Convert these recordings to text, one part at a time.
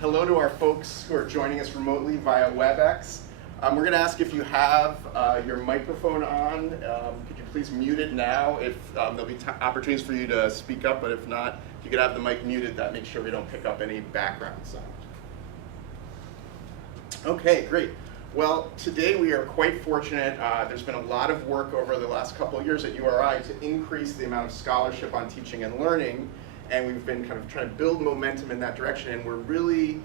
hello to our folks who are joining us remotely via WebEx. We're going to ask if you have your microphone on. Could you please mute it now? If there'll be opportunities for you to speak up, but if not, if you could have the mic muted, that makes sure we don't pick up any background sound. Okay, great. Well, today we are quite fortunate. There's been a lot of work over the last couple of years at URI to increase the amount of scholarship on teaching and learning, and we've been kind of trying to build momentum in that direction, and we're really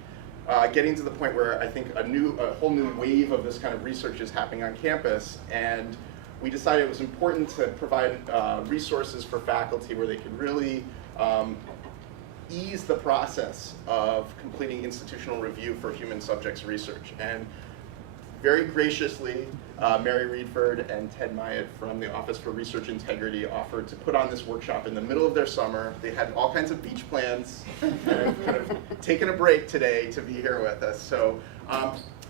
getting to the point where I think a whole new wave of this kind of research is happening on campus, and we decided it was important to provide resources for faculty where they can really ease the process of completing institutional review for human subjects research. And very graciously, Mary Riedford and Ted Myatt from the Office for Research Integrity offered to put on this workshop in the middle of their summer. They had all kinds of beach plans and have kind of taken a break today to be here with us. So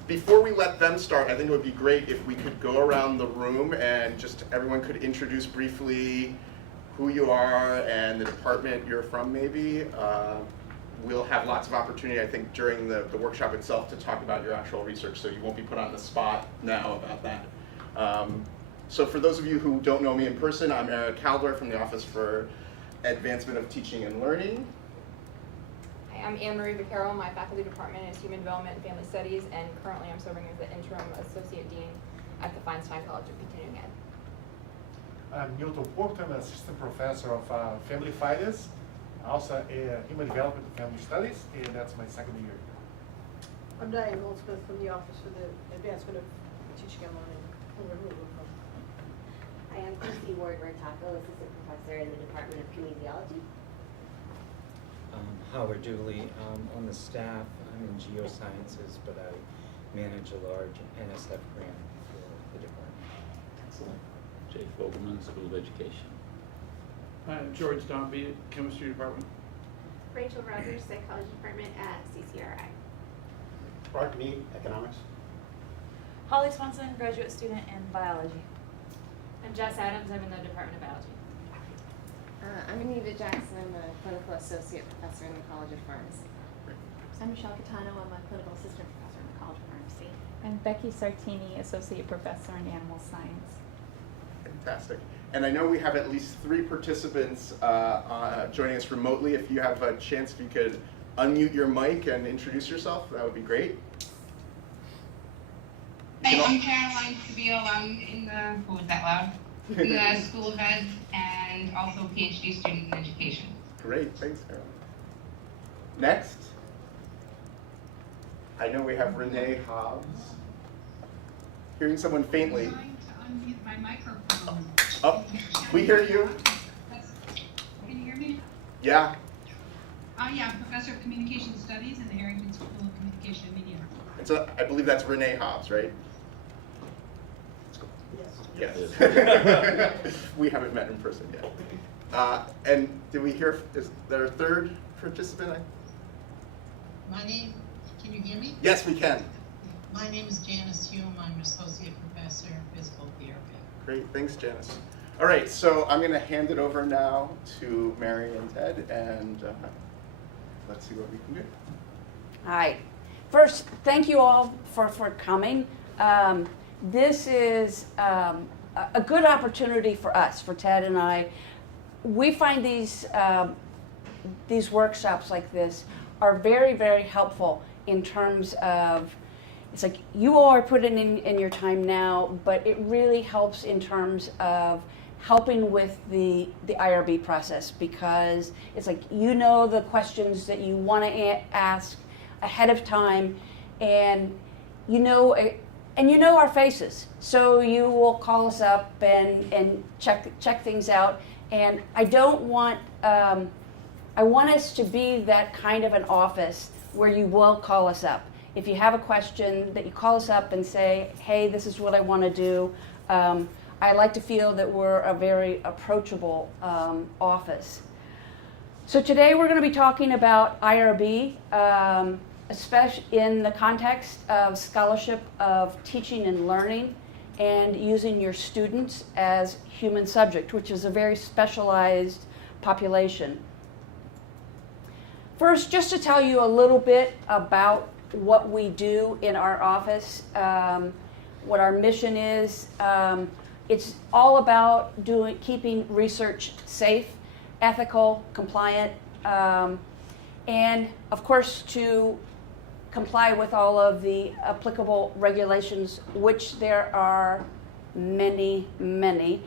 before we let them start, I think it would be great if we could go around the room and just everyone could introduce briefly who you are and the department you're from maybe. We'll have lots of opportunity, I think, during the workshop itself to talk about your actual research, so you won't be put on the spot now about that. So for those of you who don't know me in person, I'm Eric Caldor from the Office for Advancement of Teaching and Learning. Hi, I'm Anne Marie Vaccaro. My faculty department is Human Development and Family Studies, and currently I'm serving as the Interim Associate Dean at the Feinstein College of Continuing Ed. I'm Newton Porter, I'm an Assistant Professor of Family Finance, also a Human Development and Family Studies, and that's my second year. I'm Diane Goldsmith from the Office for the Advancement of Teaching and Learning. Hi, I'm Christy Ward-Taco, Assistant Professor in the Department of Kinesiology. Howard Dooley, on the staff. I'm in geosciences, but I manage a large NSF grant for the department. Excellent. Jay Fogelman, School of Education. I'm George Dombey, Chemistry Department. Rachel Rogers, Psychology Department at CCRI. Mark Mead, Economics. Holly Swanson, Graduate Student in Biology. I'm Jess Adams, I'm in the Department of Biology. I'm Anita Jackson, I'm a Clinical Associate Professor in the College of Pharmacy. I'm Michelle Catano, I'm a Clinical Assistant Professor in the College of Pharmacy. I'm Becky Sartini, Associate Professor in Animal Science. Fantastic. And I know we have at least 3 participants joining us remotely. If you have a chance, if you could unmute your mic and introduce yourself, that would be great. Hi, I'm Caroline Seville. I'm in the, who was that loud? In the School of Ed and also PhD student in education. Great, thanks, Caroline. Next, I know we have Renee Hobbs. Hearing someone faintly. I'm trying to unmute my microphone. Oh, we hear you. Can you hear me? Yeah. Yeah, I'm Professor of Communication Studies in the Harrington School of Communication and Media. And so I believe that's Renee Hobbs, right? Yes. Yes. We haven't met in person yet. And did we hear, is there a third participant? My name, can you hear me? Yes, we can. My name is Janice Hume. I'm an Associate Professor in Physical Therapy. Great, thanks Janice. All right, so I'm gonna hand it over now to Mary and Ted, and let's see what we can do. Hi. First, thank you all for coming. This is a good opportunity for us, for Ted and I. We find these workshops like this are very, very helpful in terms of, it's like you all are putting in your time now, but it really helps in terms of helping with the IRB process, because it's like you know the questions that you want to ask ahead of time, and you know our faces, so you will call us up and check things out. And I don't want I want us to be that kind of an office where you will call us up. If you have a question, that you call us up and say, hey, this is what I want to do. I like to feel that we're a very approachable office. So today we're going to be talking about IRB, especially in the context of scholarship of teaching and learning, and using your students as human subject, which is a very specialized population. First, just to tell you a little bit about what we do in our office, what our mission is. It's all about keeping research safe, ethical, compliant, and of course to comply with all of the applicable regulations, which there are many, many,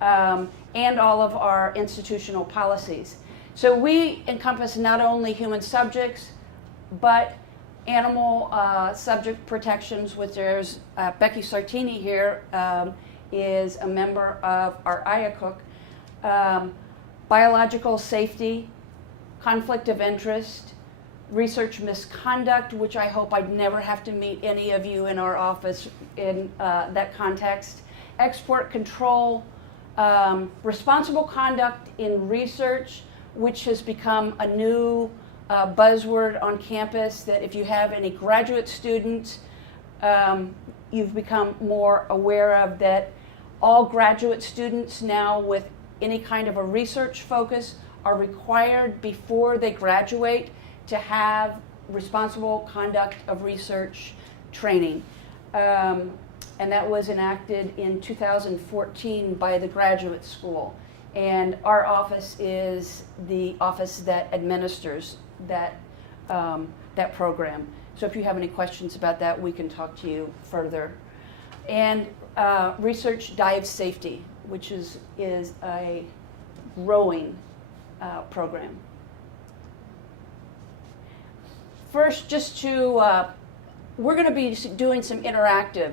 and all of our institutional policies. So we encompass not only human subjects, but animal subject protections, which there's Becky Sartini here is a member of our IACUC, biological safety, conflict of interest, research misconduct, which I hope I'd never have to meet any of you in our office in that context, export control, responsible conduct in research, which has become a new buzzword on campus, that if you have any graduate students, you've become more aware of that all graduate students now with any kind of a research focus are required before they graduate to have responsible conduct of research training. And that was enacted in 2014 by the graduate school. And our office is the office that administers that, that program. So if you have any questions about that, we can talk to you further. And research dive safety, which is a growing program. First, just to, we're going to be doing some interactive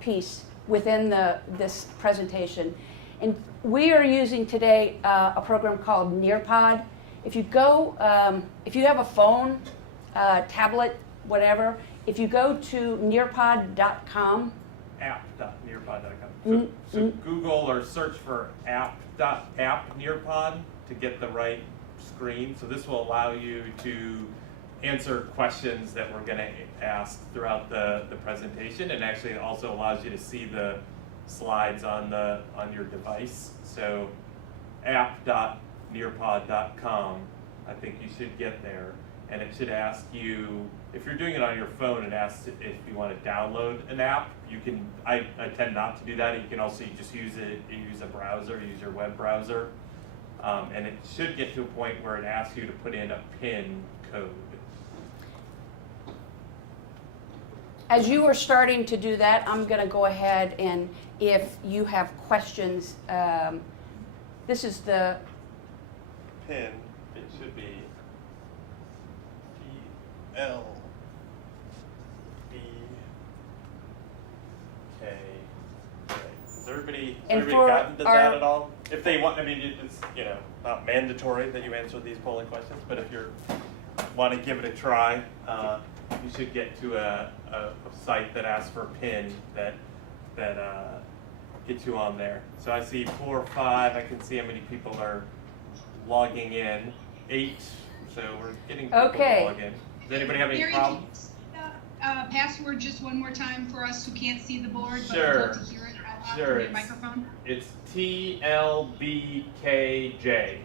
piece within this presentation. And we are using today a program called Nearpod. If you go, if you have a phone, tablet, whatever, if you go to nearpod.com. app.nearpod.com. So Google or search for app.nearpod to get the right screen. So this will allow you to answer questions that we're going to ask throughout the presentation, and actually it also allows you to see the slides on your device. So app.nearpod.com, I think you should get there, and it should ask you, if you're doing it on your phone, it asks if you want to download an app. You can, I tend not to do that. You can also just use a browser, use your web browser, and it should get to a point where it asks you to put in a PIN code. As you are starting to do that, I'm going to go ahead and if you have questions, this is the PIN. It should be PLBK. Has everybody gotten to that at all? If they want, I mean, it's not mandatory that you answer these polling questions, but if you want to give it a try, you should get to a site that asks for a PIN that gets you on there. So I see 4 or 5. I can see how many people are logging in. 8. So we're getting people to log in. Does anybody have any problems? Password just one more time for us who can't see the board, but Sure. would love to hear it out loud from your microphone. It's TLBKJ.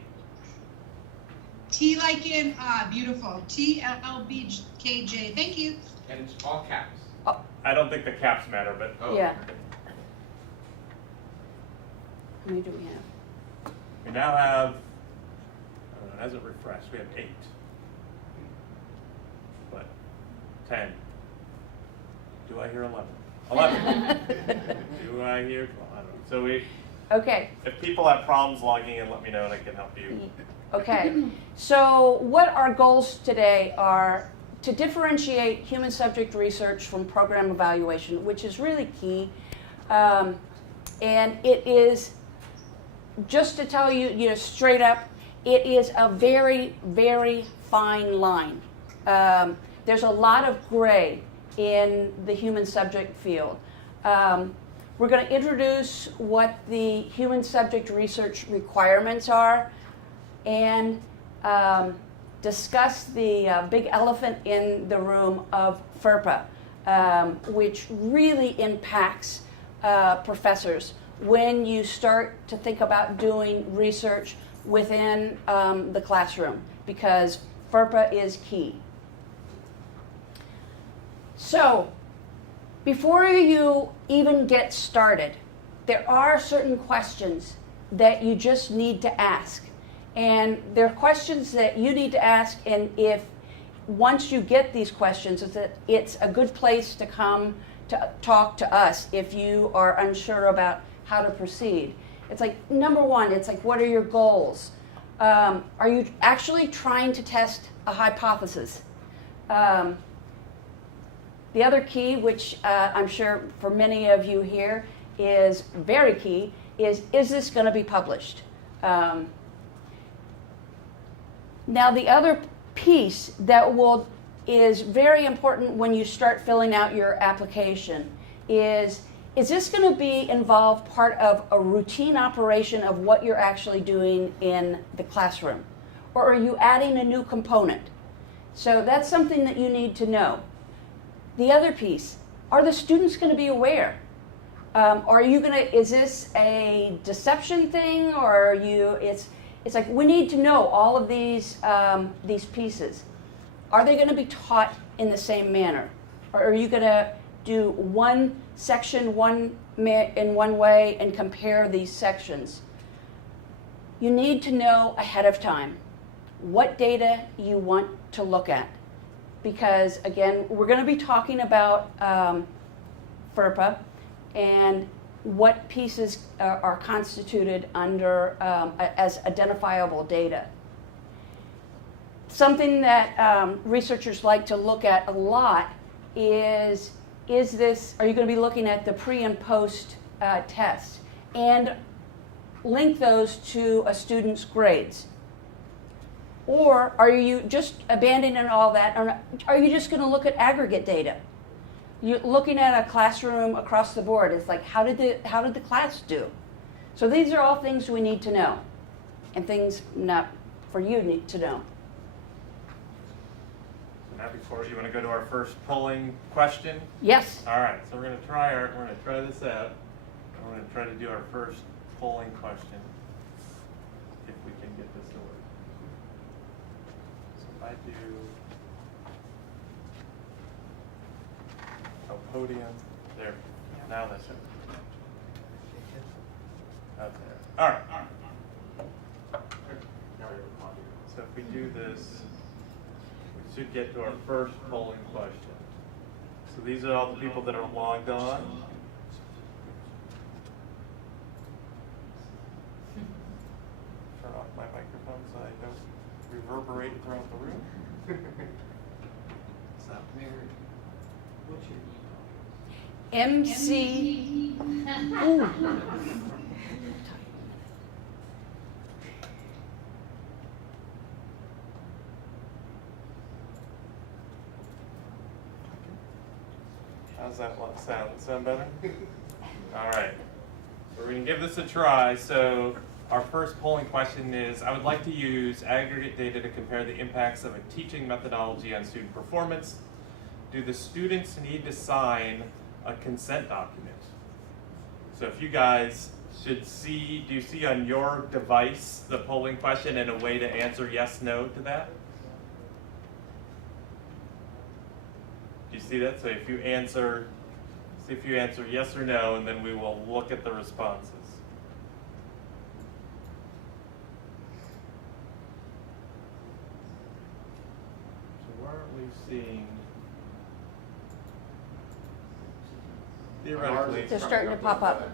T like in beautiful. TLBKJ. Thank you. And it's all caps. I don't think the caps matter, but yeah. How many do we have? We now have, it hasn't refreshed, we have 8. But 10. Do I hear 11? 11. Do I hear 12? I don't know. So okay. If people have problems logging in, let me know and I can help you. Okay. So what our goals today are to differentiate human subject research from program evaluation, which is really key. And it is, just to tell you, straight up, it is a very, very fine line. There's a lot of gray in the human subject field. We're going to introduce what the human subject research requirements are and discuss the big elephant in the room of FERPA, which really impacts professors when you start to think about doing research within the classroom, because FERPA is key. So, before you even get started, there are certain questions that you just need to ask. And they're questions that you need to ask, and if once you get these questions, it's a good place to come to talk to us if you are unsure about how to proceed. It's like, number one, it's like, what are your goals? Are you actually trying to test a hypothesis? The other key, which I'm sure for many of you here is very key, is this going to be published? Now, the other piece that is very important when you start filling out your application is this going to be involved part of a routine operation of what you're actually doing in the classroom? Or are you adding a new component? So that's something that you need to know. The other piece, are the students going to be aware? Is this a deception thing, or are you, it's like we need to know all of these pieces. Are they going to be taught in the same manner? Or are you going to do one section in one way and compare these sections? You need to know ahead of time what data you want to look at. Because, again, we're going to be talking about FERPA and what pieces are constituted under as identifiable data. Something that researchers like to look at a lot is are you going to be looking at the pre and post test and link those to a student's grades? Or are you just abandoning all that? Or are you just going to look at aggregate data? You're looking at a classroom across the board. It's like, how did the class do? So these are all things we need to know, and things not for you need to know. So now, before you want to go to our first polling question? Yes. All right. So we're going to try this out. And we're going to try to do our first polling question, if we can get this to work. So if I do podium there. Now that's it. Okay. All right. So if we do this, we should get to our first polling question. So these are all the people that are logged on. Turn off my microphone so I don't reverberate throughout the room. What's up, Mary? What's your MC. Ooh. How's that one sound? Sound better? All right. So we're going to give this a try. So our first polling question is, I would like to use aggregate data to compare the impacts of a teaching methodology on student performance. Do the students need to sign a consent document? So if you guys do you see on your device the polling question and a way to answer yes, no to that? Do you see that? So if you answer, see if you answer yes or no, and then we will look at the responses. So why aren't we seeing? Theoretically, they're starting to pop up.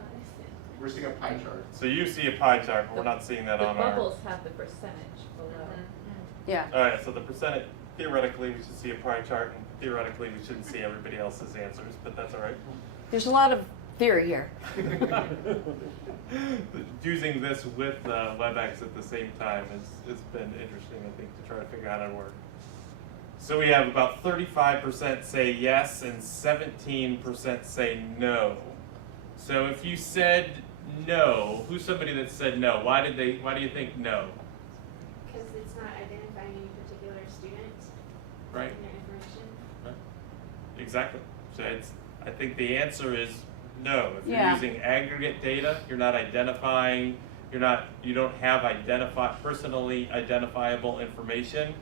We're seeing a pie chart. So you see a pie chart, but we're not seeing that on our. The bubbles have the percentage below. Yeah. All right, so the percentage, theoretically, we should see a pie chart, and theoretically, we shouldn't see everybody else's answers, but that's all right. There's a lot of theory here. Using this with WebEx at the same time has been interesting, I think, to try to figure out how to work. So we have about 35% say yes and 17% say no. So if you said no, who's somebody that said no? Why do you think no? Because it's not identifying any particular student. Right. In their information. Right. Exactly. So I think the answer is no. If you're Yeah. using aggregate data, you're not identifying you don't have personally identifiable information,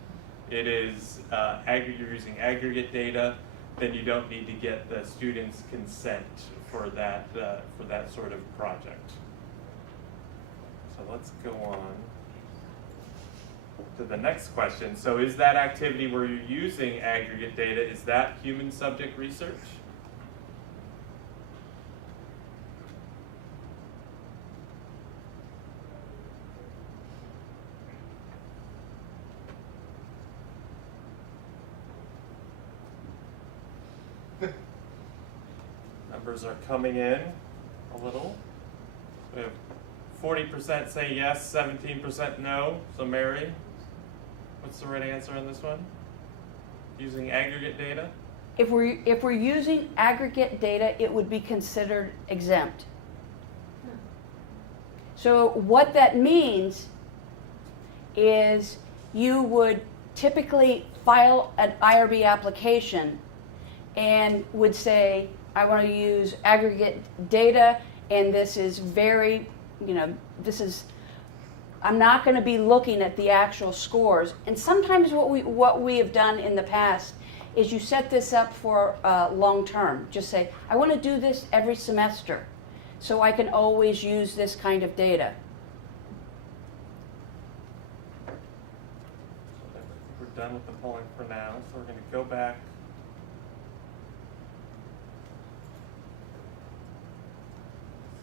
it is you're using aggregate data, then you don't need to get the student's consent for that sort of project. So let's go on to the next question. So is that activity where you're using aggregate data, is that human subject research? Numbers are coming in a little. We have 40% say yes, 17% no. So Mary, what's the right answer on this one? Using aggregate data? If we're using aggregate data, it would be considered exempt. So what that means is you would typically file an IRB application and would say, I want to use aggregate data, and this is very, I'm not going to be looking at the actual scores. And sometimes what we have done in the past is you set this up for long term. Just say, I want to do this every semester, so I can always use this kind of data. So we're done with the polling for now, so we're going to go back.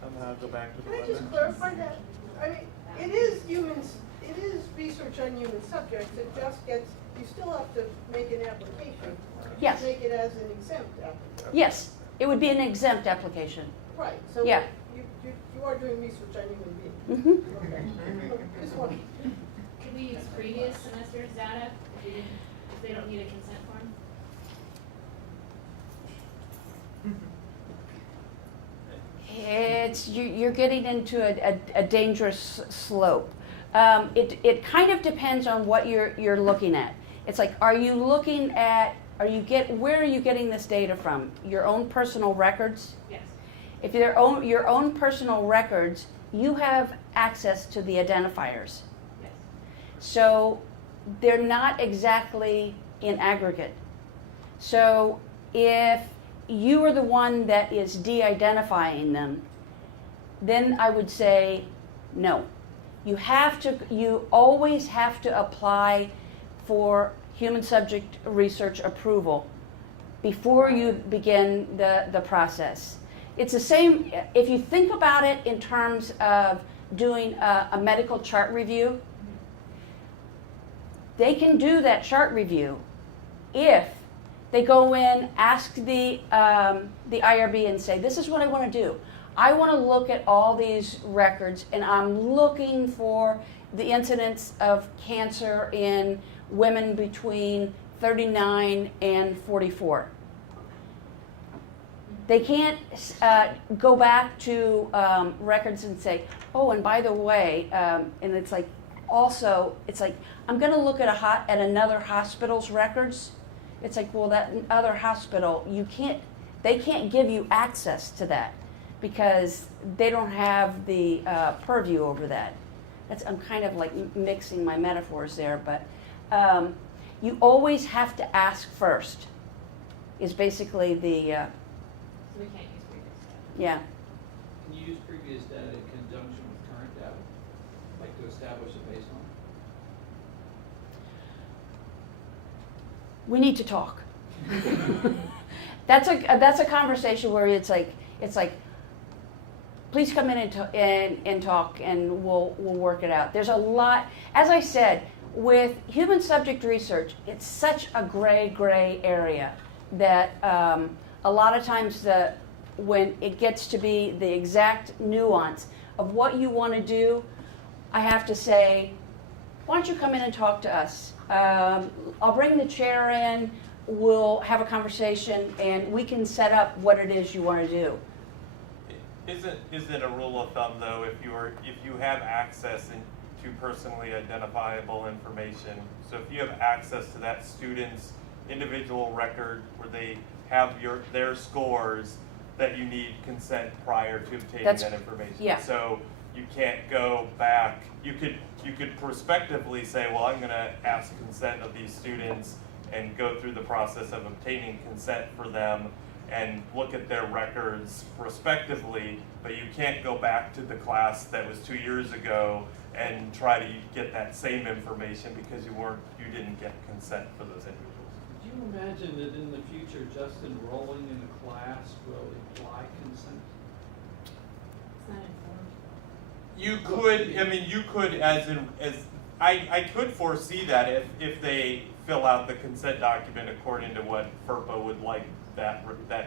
Somehow go back to the Can I weather. just clarify that? I mean, it is research on human subjects, it just gets, you still have to make an application. Yes. Make it as an exempt application. Yes, it would be an exempt application. Right, so Yeah. you are doing research on human beings. Mm-hmm. Okay. Just one. Could we use previous semester's data if they don't need a consent form? You're getting into a dangerous slope. It kind of depends on what you're looking at. It's like, where are you getting this data from? Your own personal records? Yes. If they're your own personal records, you have access to the identifiers. Yes. So they're not exactly in aggregate. So if you are the one that is de-identifying them, then I would say no. You always have to apply for human subject research approval before you begin the process. It's the same, if you think about it in terms of doing a medical chart review, they can do that chart review if they go in, ask the IRB and say, this is what I want to do. I want to look at all these records, and I'm looking for the incidence of cancer in women between 39 and 44. They can't go back to records and say, oh, and by the way, and it's like, also, it's like, I'm going to look at another hospital's records. It's like, well, that other hospital, they can't give you access to that because they don't have the purview over that. I'm kind of like mixing my metaphors there, but you always have to ask first, is basically the, So we can't use previous data. yeah. Can you use previous data in conjunction with current data, like to establish a baseline? We need to talk. That's a conversation where it's like, please come in and talk, and we'll work it out. There's a lot, as I said, with human subject research, it's such a gray area that a lot of times when it gets to be the exact nuance of what you want to do, I have to say, why don't you come in and talk to us? I'll bring the chair in, we'll have a conversation, and we can set up what it is you want to do. Isn't a rule of thumb though, if you have access to personally identifiable information, so if you have access to that student's individual record where they have their scores, that you need consent prior to obtaining that information. Yeah. So you can't go back. You could prospectively say, well, I'm going to ask consent of these students and go through the process of obtaining consent for them and look at their records prospectively, but you can't go back to the class that was 2 years ago and try to get that same information because you didn't get consent for those individuals. Do you imagine that in the future, just enrolling in a class will imply consent? It's not informed. You could, I mean, you could I could foresee that if they fill out the consent document according to what FERPA would like that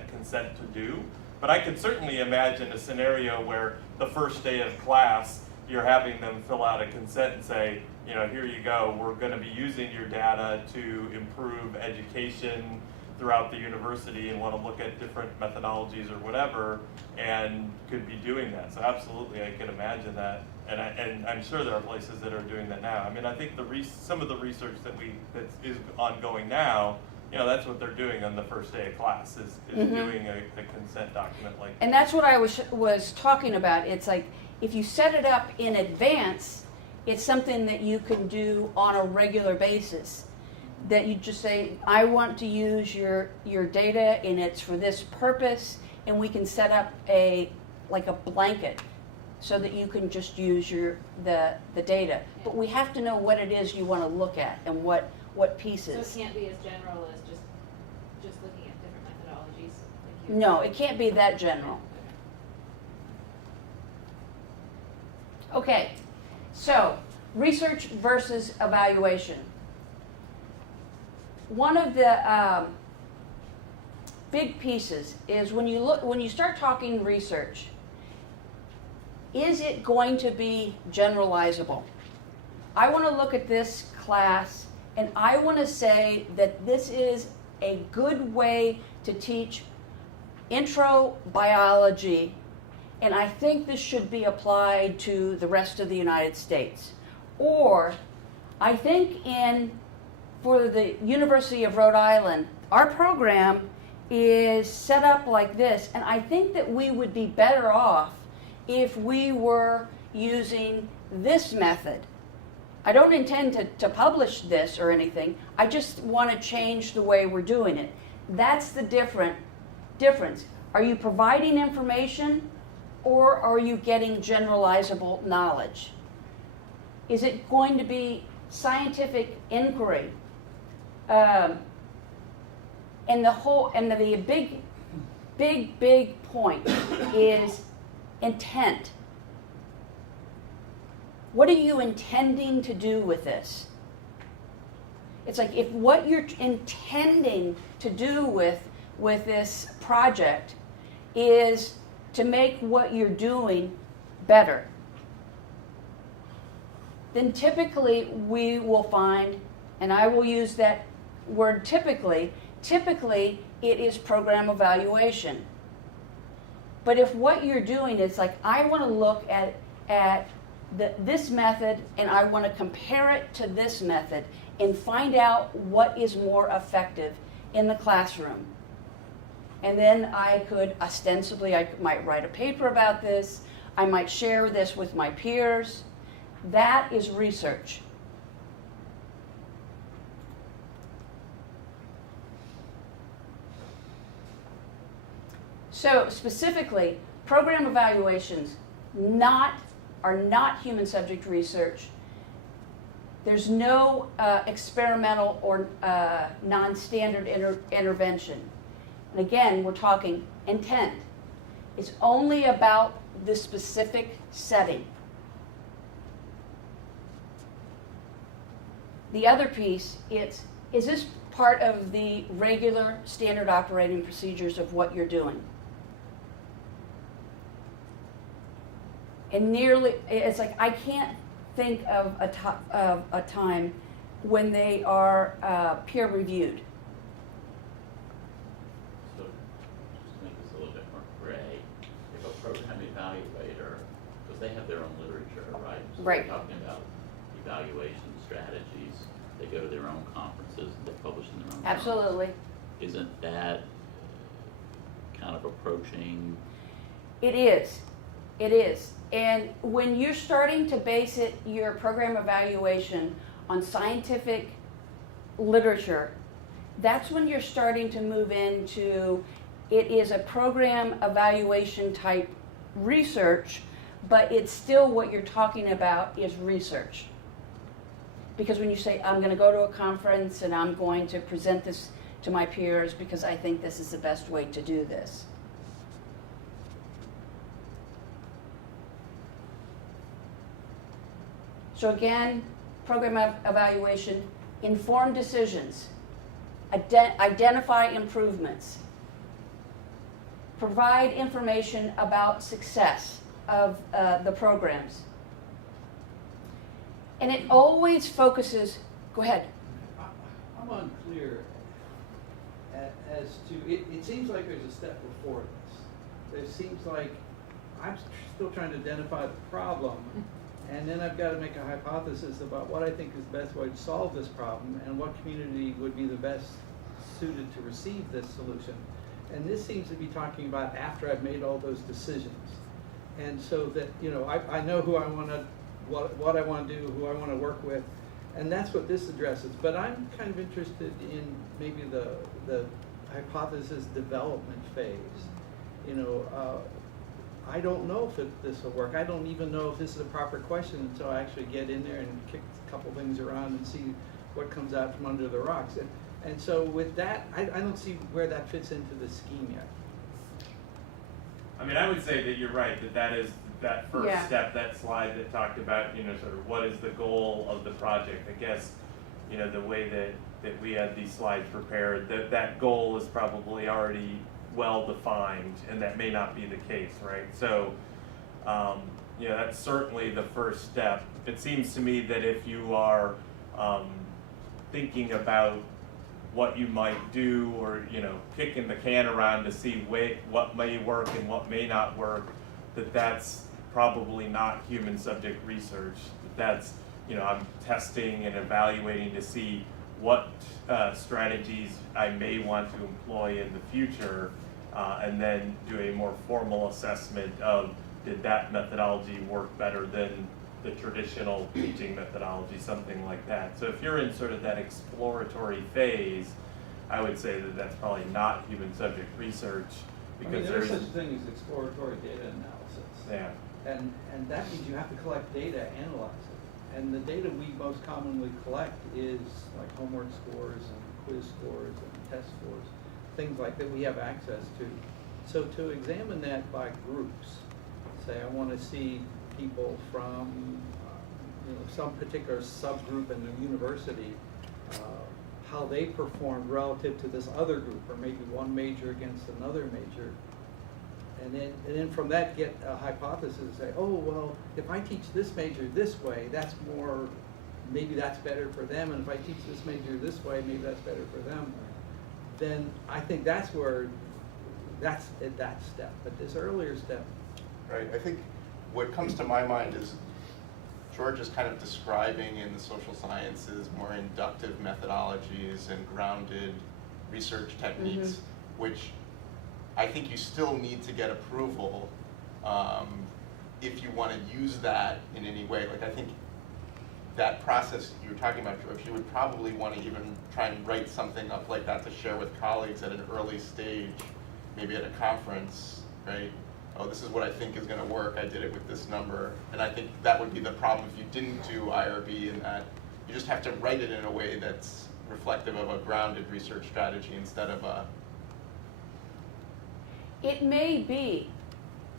consent to do. But I could certainly imagine a scenario where the first day of class, you're having them fill out a consent and say, you know, here you go, we're going to be using your data to improve education throughout the university and want to look at different methodologies or whatever, and could be doing that. So absolutely, I can imagine that, and I'm sure there are places that are doing that now. I mean, I think some of the research that is ongoing now, you know, that's what they're doing on the first day of class is doing a consent document like. And that's what I was talking about. It's like if you set it up in advance, it's something that you can do on a regular basis. That you just say, I want to use your data and it's for this purpose, and we can set up like a blanket so that you can just use the data. But we have to know what it is you want to look at and what pieces. So it can't be as general as just looking at different methodologies. Like No, it can't be that general. Okay, so research versus evaluation. One of the big pieces is when you start talking research, is it going to be generalizable? I want to look at this class and I want to say that this is a good way to teach intro biology, and I think this should be applied to the rest of the United States. Or I think for the University of Rhode Island, our program is set up like this, and I think that we would be better off if we were using this method. I don't intend to publish this or anything. I just want to change the way we're doing it. That's the difference. Are you providing information or are you getting generalizable knowledge? Is it going to be scientific inquiry? And the big point is intent. What are you intending to do with this? It's like if what you're intending to do with this project is to make what you're doing better, then typically we will find, and I will use that word typically it is program evaluation. But if what you're doing is like, I want to look at this method and I want to compare it to this method and find out what is more effective in the classroom. And then I might write a paper about this, I might share this with my peers. That is research. So specifically, program evaluations are not human subject research. There's no experimental or non-standard intervention. And again, we're talking intent. It's only about the specific setting. The other piece, is this part of the regular standard operating procedures of what you're doing? And it's like I can't think of a time when they are peer reviewed. So, just to make this a little bit more gray, if a program evaluator, because they have their own literature, right? So Right. We're talking about evaluation strategies. They go to their own conferences, they publish in their own Absolutely. conferences. Isn't that kind of approaching? It is. It is. And when you're starting to base your program evaluation on scientific literature, that's when you're starting to move into, it is a program evaluation type research, but it's still what you're talking about is research. Because when you say, I'm going to go to a conference and I'm going to present this to my peers because I think this is the best way to do this. So again, program evaluation, inform decisions, identify improvements, provide information about success of the programs. And it always focuses, go ahead. I'm unclear as to, it seems like there's a step before this. It seems like I'm still trying to identify the problem, and then I've got to make a hypothesis about what I think is the best way to solve this problem and what community would be the best suited to receive this solution. And this seems to be talking about after I've made all those decisions. And so that, you know, I know who I want to, what I want to do, who I want to work with, and that's what this addresses. But I'm kind of interested in maybe the hypothesis development phase. You know, I don't know if this will work. I don't even know if this is a proper question until I actually get in there and kick a couple things around and see what comes out from under the rocks. And so with that, I don't see where that fits into the scheme yet. I mean, I would say that you're right, that is that first Yeah. step, that slide that talked about, you know, sort of what is the goal of the project. I guess, you know, the way that we had these slides prepared, that goal is probably already well defined, and that may not be the case, right? So, you know, that's certainly the first step. It seems to me that if you are thinking about what you might do, or, you know, kicking the can around to see what may work and what may not work, that's probably not human subject research. That's, you know, I'm testing and evaluating to see what strategies I may want to employ in the future, and then do a more formal assessment of, did that methodology work better than the traditional teaching methodology, something like that. So if you're in sort of that exploratory phase, I would say that that's probably not human subject research, because I mean, there's such a thing as exploratory data analysis. Yeah. And that means you have to collect data, analyze it. And the data we most commonly collect is like homework scores and quiz scores and test scores, things like that we have access to. So to examine that by groups, say I want to see people from you know, some particular subgroup in the university, how they performed relative to this other group, or maybe one major against another major. And then from that get a hypothesis and say, oh, well, if I teach this major this way, that's more, maybe that's better for them, and if I teach this major this way, maybe that's better for them. Then I think that's where, that's at that step. But this earlier step. Right, I think what comes to my mind is George is kind of describing in the social sciences more inductive methodologies and grounded research techniques, which I think you still need to get approval if you want to use that in any way. Like, I think that process you were talking about, George, you would probably want to even try and write something up like that to share with colleagues at an early stage, maybe at a conference, right? Oh, this is what I think is going to work. I did it with this number. And I think that would be the problem if you didn't do IRB, in that you just have to write it in a way that's reflective of a grounded research strategy instead of a... It may be,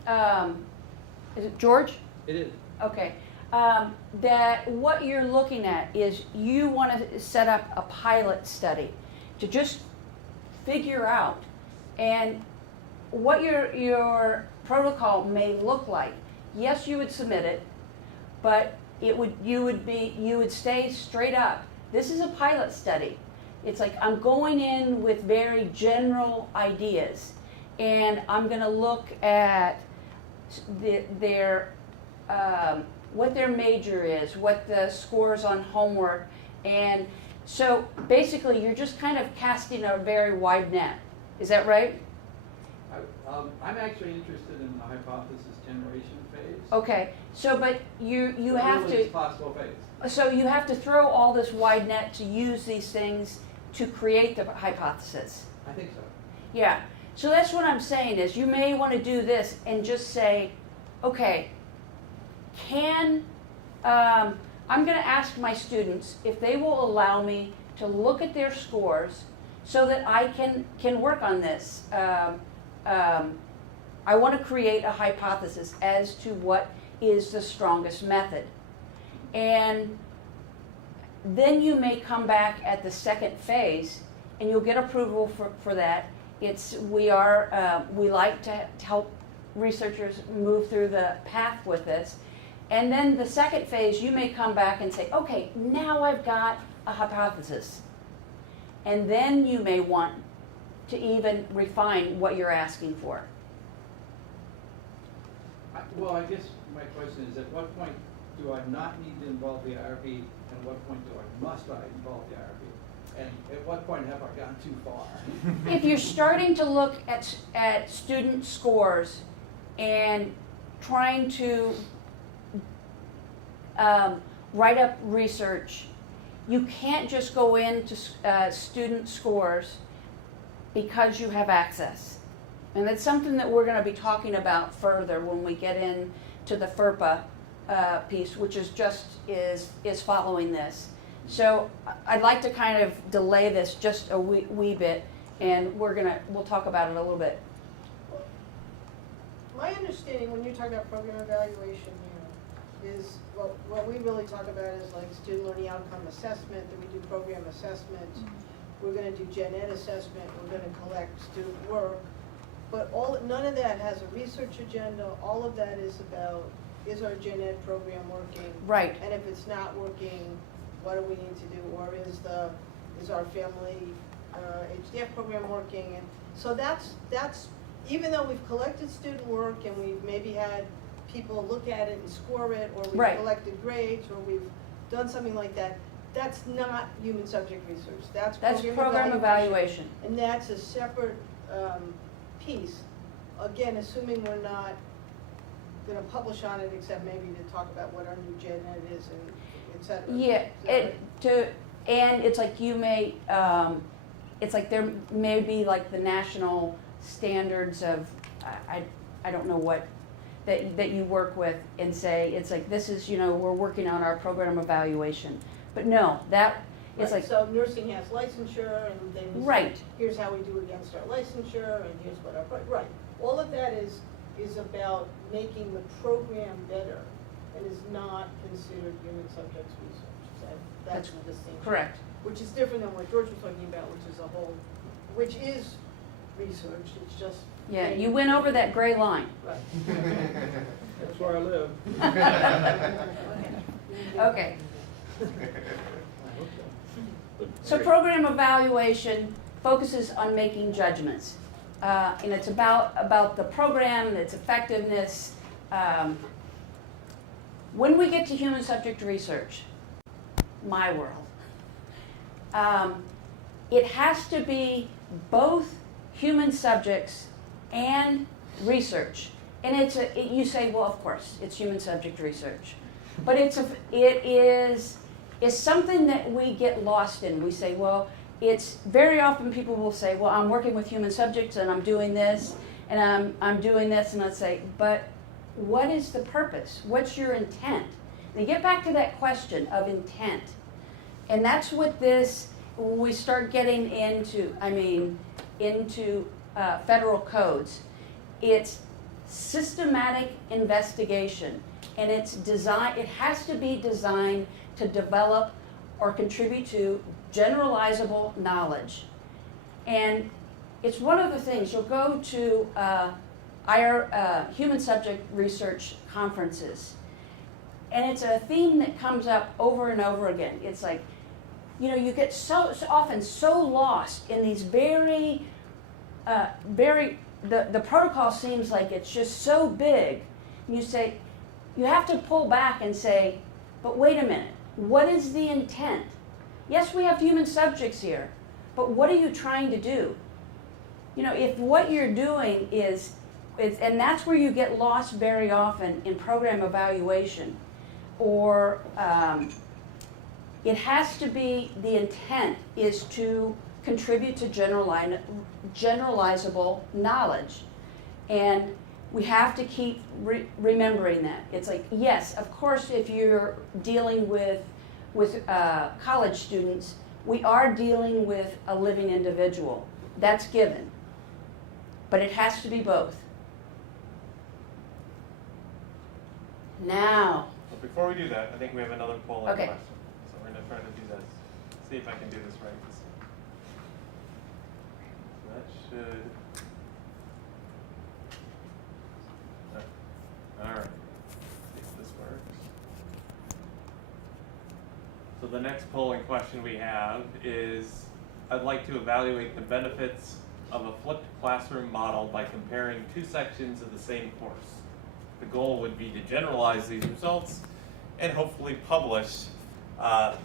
is it George? It is. Okay. That what you're looking at is you want to set up a pilot study to just figure out and what your protocol may look like. Yes, you would submit it, but you would stay straight up. This is a pilot study. It's like, I'm going in with very general ideas, and I'm going to look at what their major is, what the scores on homework, and so basically you're just kind of casting a very wide net. Is that right? I'm actually interested in the hypothesis generation phase. Okay, so but you The have earliest to, possible phase. so you have to throw all this wide net to use these things to create the hypothesis. I think so. Yeah, so that's what I'm saying is you may want to do this and just say, okay, I'm going to ask my students if they will allow me to look at their scores so that I can work on this. I want to create a hypothesis as to what is the strongest method. And then you may come back at the second phase and you'll get approval for that. We like to help researchers move through the path with this. And then the second phase, you may come back and say, okay, now I've got a hypothesis. And then you may want to even refine what you're asking for. Well, I guess my question is, at what point do I not need to involve the IRB, and what point must I involve the IRB? And at what point have I gone too far? If you're starting to look at student scores and trying to write up research, you can't just go into student scores because you have access. And that's something that we're going to be talking about further when we get into the FERPA piece, which is following this. So I'd like to kind of delay this just a wee bit, and we'll talk about it a little bit. My understanding when you talk about program evaluation here is what we really talk about is like student learning outcome assessment, then we do program assessment, we're going to do gen ed assessment, we're going to collect student work, but none of that has a research agenda. All of that is about, is our gen ed program working? Right. And if it's not working, what do we need to do? Or is our family HDF program working? And so that's even though we've collected student work and we've maybe had people look at it and score it, or we've collected grades, or we've done something like that, that's not human subject research. That's program evaluation. And that's a separate piece. Again, assuming we're not going to publish on it, except maybe to talk about what our new gen ed is and et cetera. Yeah, and it's like you may, it's like there may be like the national standards of, I don't know what, that you work with and say, it's like, this is, we're working on our program evaluation. But no, it's like. So nursing has licensure, and then right. Here's how we do against our licensure, and here's what our, right. All of that is about making the program better, and is not considered human subjects research. That's the distinction. Correct. Which is different than what George was talking about, which is research, it's just. Yeah, you went over that gray line. Right. That's where I live. Okay. So program evaluation focuses on making judgments. And it's about the program, its effectiveness. When we get to human subject research, my world, it has to be both human subjects and research. And you say, well, of course, it's human subject research. But it is something that we get lost in. We say, well, it's very often people will say, well, I'm working with human subjects and I'm doing this and I'm doing this, and let's say, but what is the purpose? What's your intent? And you get back to that question of intent. And that's what when we start getting into federal codes, it's systematic investigation, and it has to be designed to develop or contribute to generalizable knowledge. And it's one of the things, you'll go to human subject research conferences, and it's a theme that comes up over and over again. It's like, you get so often so lost in these the protocol seems like it's just so big. And you have to pull back and say, but wait a minute, what is the intent? Yes, we have human subjects here, but what are you trying to do? You know, if what you're doing is, and that's where you get lost very often in program evaluation, or it has to be, the intent is to contribute to generalizable knowledge. And we have to keep remembering that. It's like, yes, of course, if you're dealing with college students, we are dealing with a living individual. That's given. But it has to be both. Now. But before we do that, I think we have another polling Okay. question. So we're going to try to do this. See if I can do this right. So that should. All right. See if this works. So the next polling question we have is, I'd like to evaluate the benefits of a flipped classroom model by comparing two sections of the same course. The goal would be to generalize these results and hopefully publish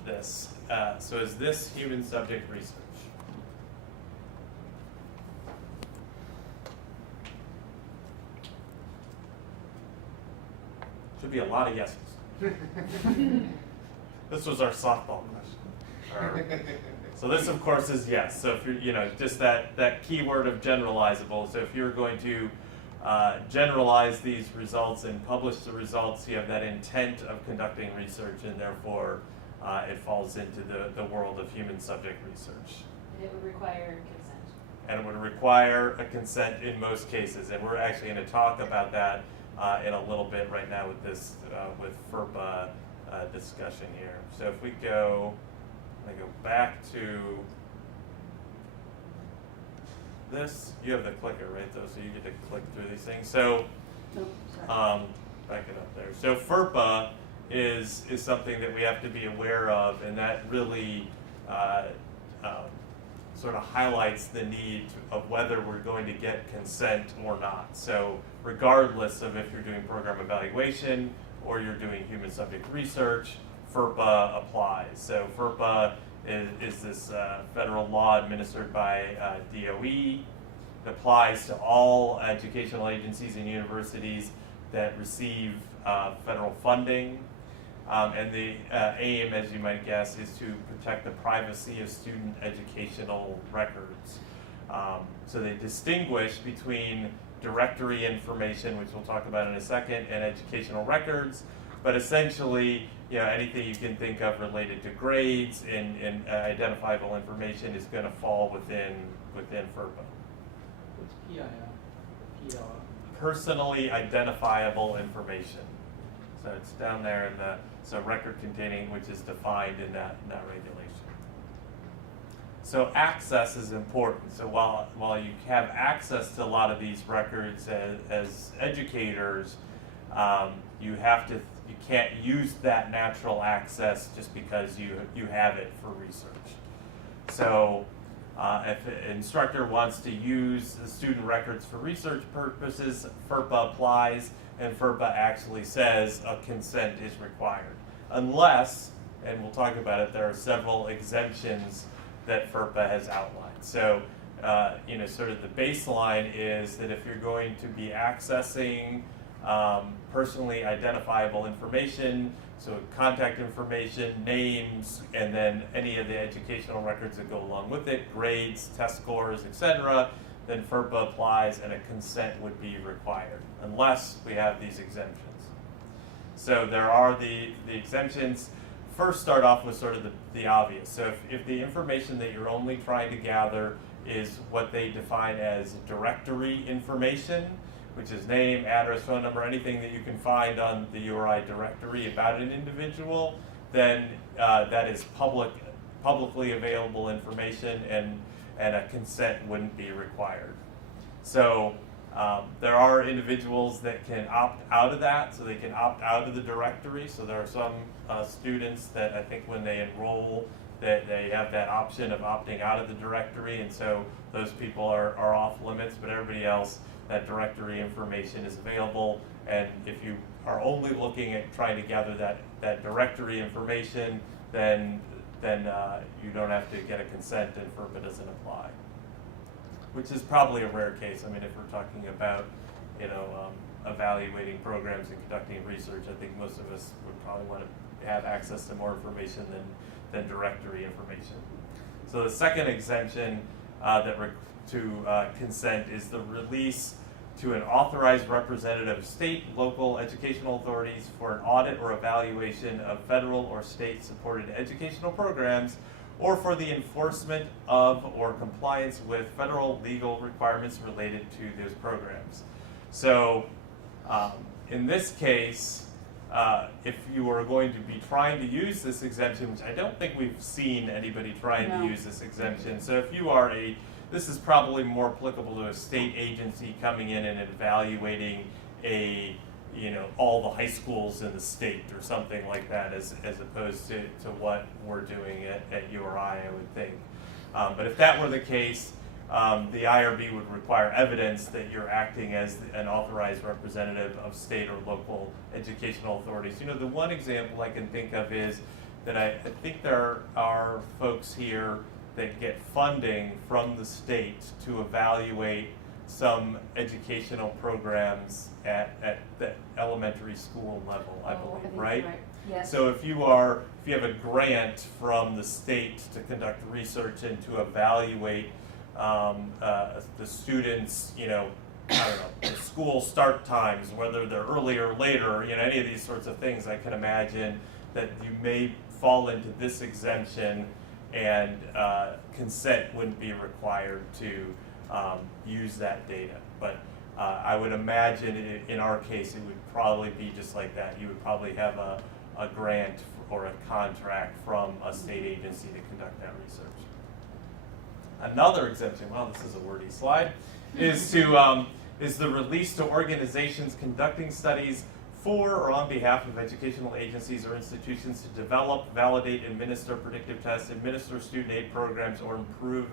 this. So is this human subject research? Should be a lot of yeses. This was our softball question. So this, of course, is yes. So if you're, just that keyword of generalizable. So if you're going to generalize these results and publish the results, you have that intent of conducting research, and therefore it falls into the world of human subject research. And it would require consent. And it would require a consent in most cases, and we're actually going to talk about that in a little bit right now with this with FERPA discussion here. So if we go, I'm going to go back to this. You have the clicker, right, though, so you get to click through these things. So back it up there. So FERPA is something that we have to be aware of, and that really sort of highlights the need of whether we're going to get consent or not. So regardless of if you're doing program evaluation or you're doing human subject research, FERPA applies. So FERPA is this federal law administered by DOE. It applies to all educational agencies and universities that receive federal funding. And the aim, as you might guess, is to protect the privacy of student educational records. So they distinguish between directory information, which we'll talk about in a second, and educational records. But essentially, anything you can think of related to grades and identifiable information is going to fall within FERPA. What's PII? PII? Personally identifiable information. So it's down there in the record containing, which is defined in that regulation. So access is important. So while you have access to a lot of these records as educators, you can't use that natural access just because you have it for research. So if an instructor wants to use the student records for research purposes, FERPA applies, and FERPA actually says a consent is required. Unless, and we'll talk about it, there are several exemptions that FERPA has outlined. So, sort of the baseline is that if you're going to be accessing personally identifiable information, so contact information, names, and then any of the educational records that go along with it, grades, test scores, etc., then FERPA applies and a consent would be required, unless we have these exemptions. So there are the exemptions. First, start off with sort of the obvious. So if the information that you're only trying to gather is what they define as directory information, which is name, address, phone number, anything that you can find on the URI directory about an individual, then that is publicly available information, and a consent wouldn't be required. So there are individuals that can opt out of that, so they can opt out of the directory. So there are some students that I think when they enroll, that they have that option of opting out of the directory, and so those people are off limits, but everybody else, that directory information is available. And if you are only looking at trying to gather that directory information, then you don't have to get a consent, and FERPA doesn't apply. which is probably a rare case. I mean, if we're talking about, evaluating programs and conducting research, I think most of us would probably want to have access to more information than directory information. So the second exemption to consent is the release to an authorized representative of state, local educational authorities for an audit or evaluation of federal or state-supported educational programs, or for the enforcement of or compliance with federal legal requirements related to those programs. So in this case, if you are going to be trying to use this exemption, which I don't think we've seen anybody trying to use this exemption. So if you are this is probably more applicable to a state agency coming in and evaluating all the high schools in the state or something like that, as opposed to what we're doing at URI, I would think. But if that were the case, the IRB would require evidence that you're acting as an authorized representative of state or local educational authorities. The one example I can think of is that I think there are folks here that get funding from the state to evaluate some educational programs at the elementary school level, I believe, right? Yes. So if you have a grant from the state to conduct research and to evaluate the students, I don't know, the school start times, whether they're earlier or later, any of these sorts of things, I can imagine that you may fall into this exemption, and consent wouldn't be required to use that data. But I would imagine in our case, it would probably be just like that. You would probably have a grant or a contract from a state agency to conduct that research. Another exemption, well, this is a wordy slide, is the release to organizations conducting studies for or on behalf of educational agencies or institutions to develop, validate, administer predictive tests, administer student aid programs, or improve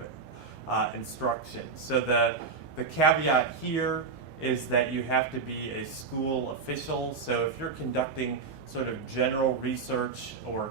instruction. So the caveat here is that you have to be a school official. So if you're conducting sort of general research or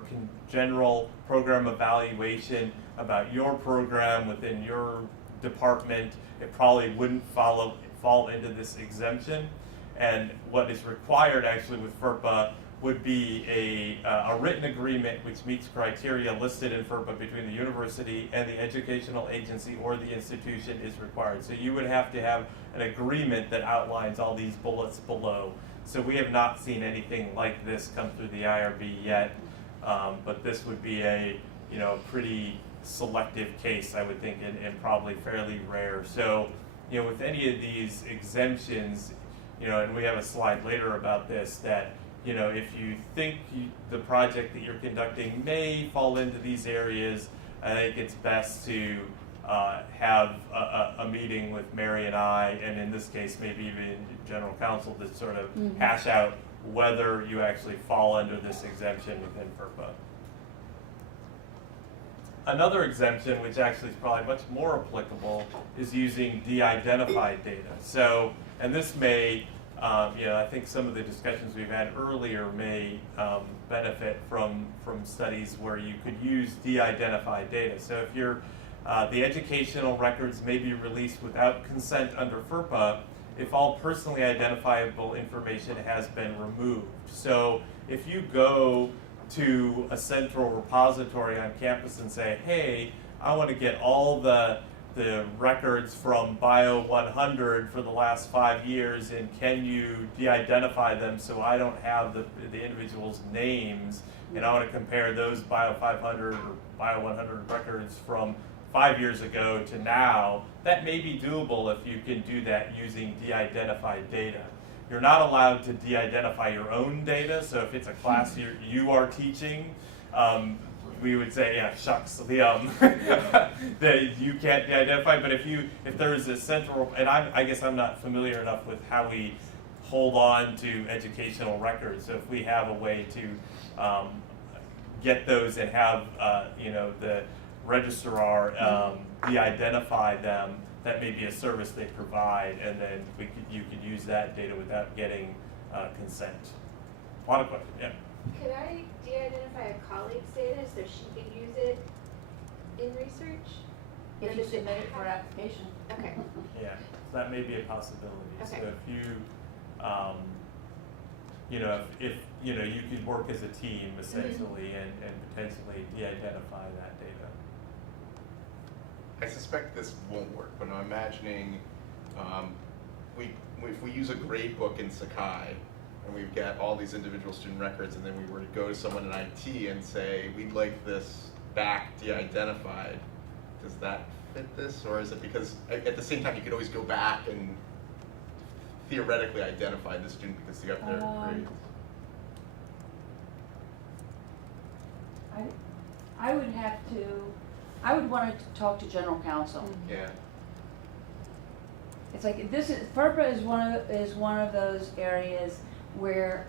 general program evaluation about your program within your department, it probably wouldn't fall into this exemption. And what is required actually with FERPA would be a written agreement which meets criteria listed in FERPA between the university and the educational agency or the institution is required. So you would have to have an agreement that outlines all these bullets below. So we have not seen anything like this come through the IRB yet, but this would be a pretty selective case, I would think, and probably fairly rare. So with any of these exemptions, and we have a slide later about this, that if you think the project that you're conducting may fall into these areas, I think it's best to have a meeting with Mary and I, and in this case maybe even general counsel, to sort of hash out whether you actually fall under this exemption within FERPA. Another exemption, which actually is probably much more applicable, is using de-identified data. So, and this may, I think some of the discussions we've had earlier may benefit from studies where you could use de-identified data. So if you're, the educational records may be released without consent under FERPA if all personally identifiable information has been removed. So if you go to a central repository on campus and say, hey, I want to get all the records from Bio 100 for the last 5 years, and can you de-identify them so I don't have the individuals' names, and I want to compare those Bio 500 or Bio 100 records from 5 years ago to now, that may be doable if you can do that using de-identified data. You're not allowed to de-identify your own data, so if it's a class you are teaching, we would say, yeah, shucks, that you can't de-identify. But if there is a central, and I guess I'm not familiar enough with how we hold on to educational records. So if we have a way to get those and have the registrar de-identify them, that may be a service they provide, and then you could use that data without getting consent. A lot of questions, yeah. Could I de-identify a colleague's data so she could use it in research? if you submit it for application. Okay. Yeah, so that may be a possibility. So Okay. if you, if you could work as a team essentially and potentially de-identify that data. I suspect this won't work, but I'm imagining if we use a grade book in Sakai and we've got all these individual student records, and then we were to go to someone in IT and say, we'd like this back de-identified, does that fit this? Or is it because at the same time you could always go back and theoretically identify the student because you have their grades? I would want to talk to general counsel. Yeah. It's like FERPA is one of those areas where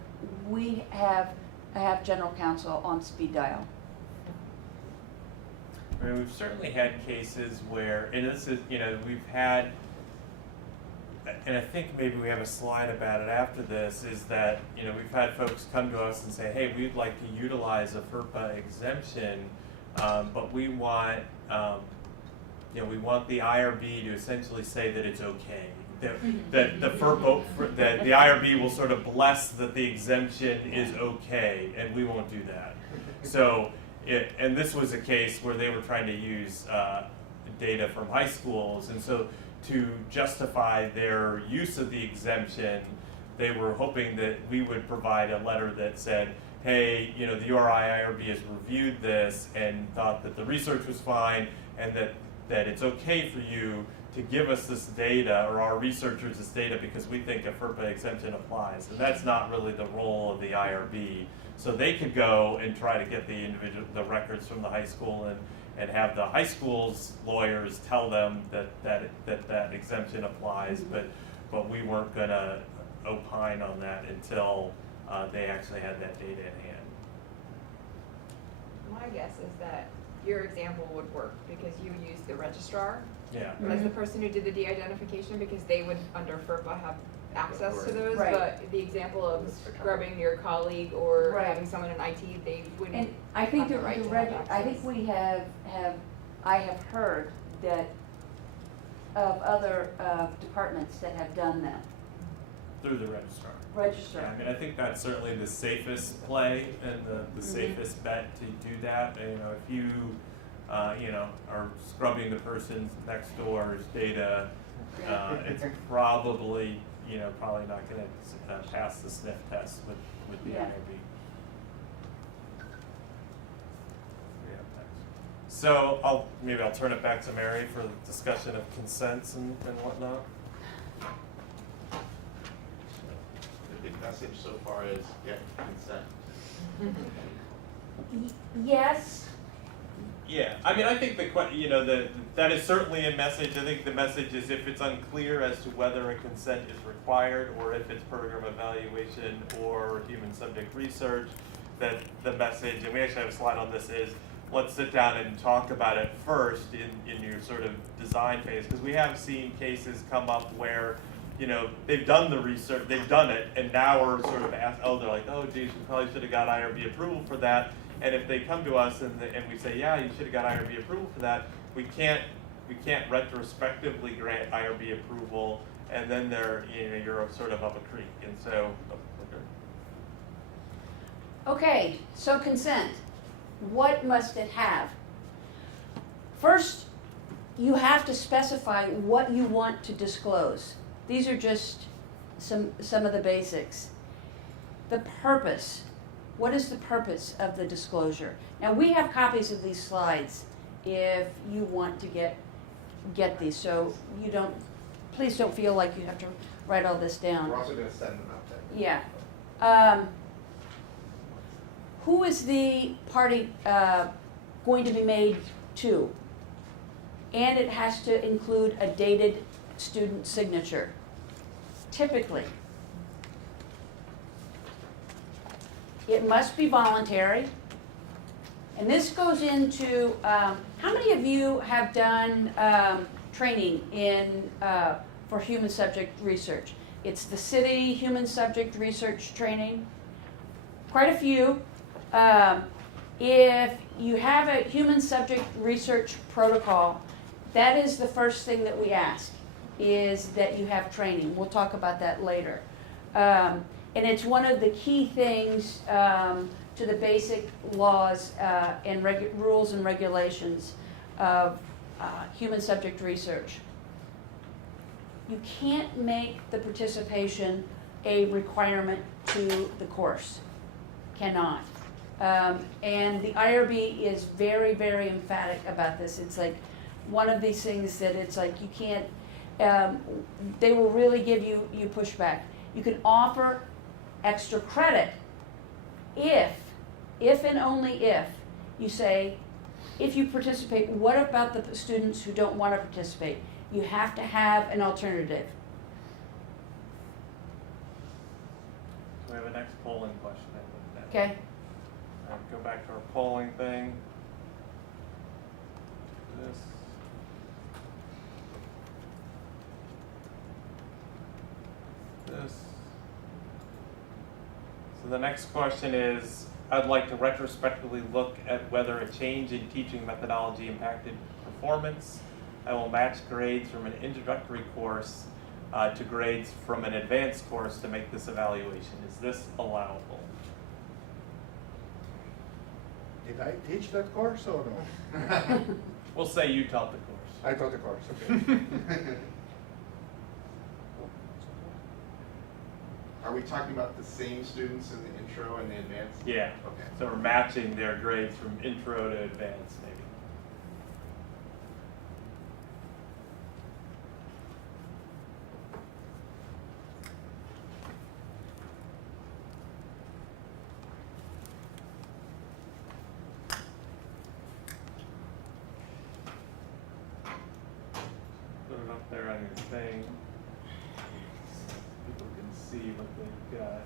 we have general counsel on speed dial. I mean, we've certainly had cases where, and this is, we've had, and I think maybe we have a slide about it after this, is that, we've had folks come to us and say, hey, we'd like to utilize a FERPA exemption, but we want, we want the IRB to essentially say that it's okay. That the FERPA, that the IRB will sort of bless that the exemption is okay, and we won't do that. So, and this was a case where they were trying to use data from high schools, and so to justify their use of the exemption, they were hoping that we would provide a letter that said, hey, the URI IRB has reviewed this and thought that the research was fine, and that it's okay for you to give us this data, or our researchers this data, because we think a FERPA exemption applies. And that's not really the role of the IRB. So they could go and try to get the records from the high school and have the high school's lawyers tell them that exemption applies, but we weren't gonna opine on that until they actually had that data in hand. My guess is that your example would work because you used the registrar as the person who did the de-identification, because they would, under FERPA, have access to those. Right. But the example of scrubbing your colleague or having someone in IT, they wouldn't. And I think have the right to have access. I think we I have heard that of other departments that have done that. Through the registrar. Registrar. Yeah, I mean, I think that's certainly the safest play and the safest bet to do that. If you, are scrubbing the person next door's data, it's probably, probably not going to pass the sniff test with the IRB. So maybe I'll turn it back to Mary for the discussion of consents and whatnot. The big message so far is get consent. Yes. Yeah, I mean, I think that is certainly a message. I think the message is if it's unclear as to whether a consent is required or if it's program evaluation or human subject research, that the message, and we actually have a slide on this, is let's sit down and talk about it first in your sort of design phase, because we have seen cases come up where they've done the research, they've done it, and now we're sort of asked, they're like, oh geez, we probably should have got IRB approval for that. And if they come to us and we say, yeah, you should have got IRB approval for that, we can't retrospectively grant IRB approval, and then you're sort of up a creek. And so, Okay, so consent. What must it have? First, you have to specify what you want to disclose. These are just some of the basics. The purpose. What is the purpose of the disclosure? Now, we have copies of these slides if you want to get these, so please don't feel like you have to write all this down. We're also going to send them out there. Yeah. Who is the party going to be made to? And it has to include a dated student signature, typically. It must be voluntary. And this goes into, how many of you have done training for human subject research? It's the city human subject research training. Quite a few. If you have a human subject research protocol, that is the first thing that we ask, is that you have training. We'll talk about that later. And it's one of the key things to the basic laws and rules and regulations of human subject research. You can't make the participation a requirement to the course. Cannot. And the IRB is very, very emphatic about this. It's like one of these things that it's like you can't, they will really give you pushback. You can offer extra credit if and only if you say, if you participate, what about the students who don't want to participate? You have to have an alternative. So we have a next polling question. I think. Okay? All right, go back to our polling thing. This. This. So the next question is, I'd like to retrospectively look at whether a change in teaching methodology impacted performance. I will match grades from an introductory course to grades from an advanced course to make this evaluation. Is this allowable? Did I teach that course or no? We'll say you taught the course. I taught the course, okay. Are we talking about the same students in the intro and the advanced? Yeah. Okay. So we're matching their grades from intro to advanced, maybe. Put it up there on your thing. People can see what they've got.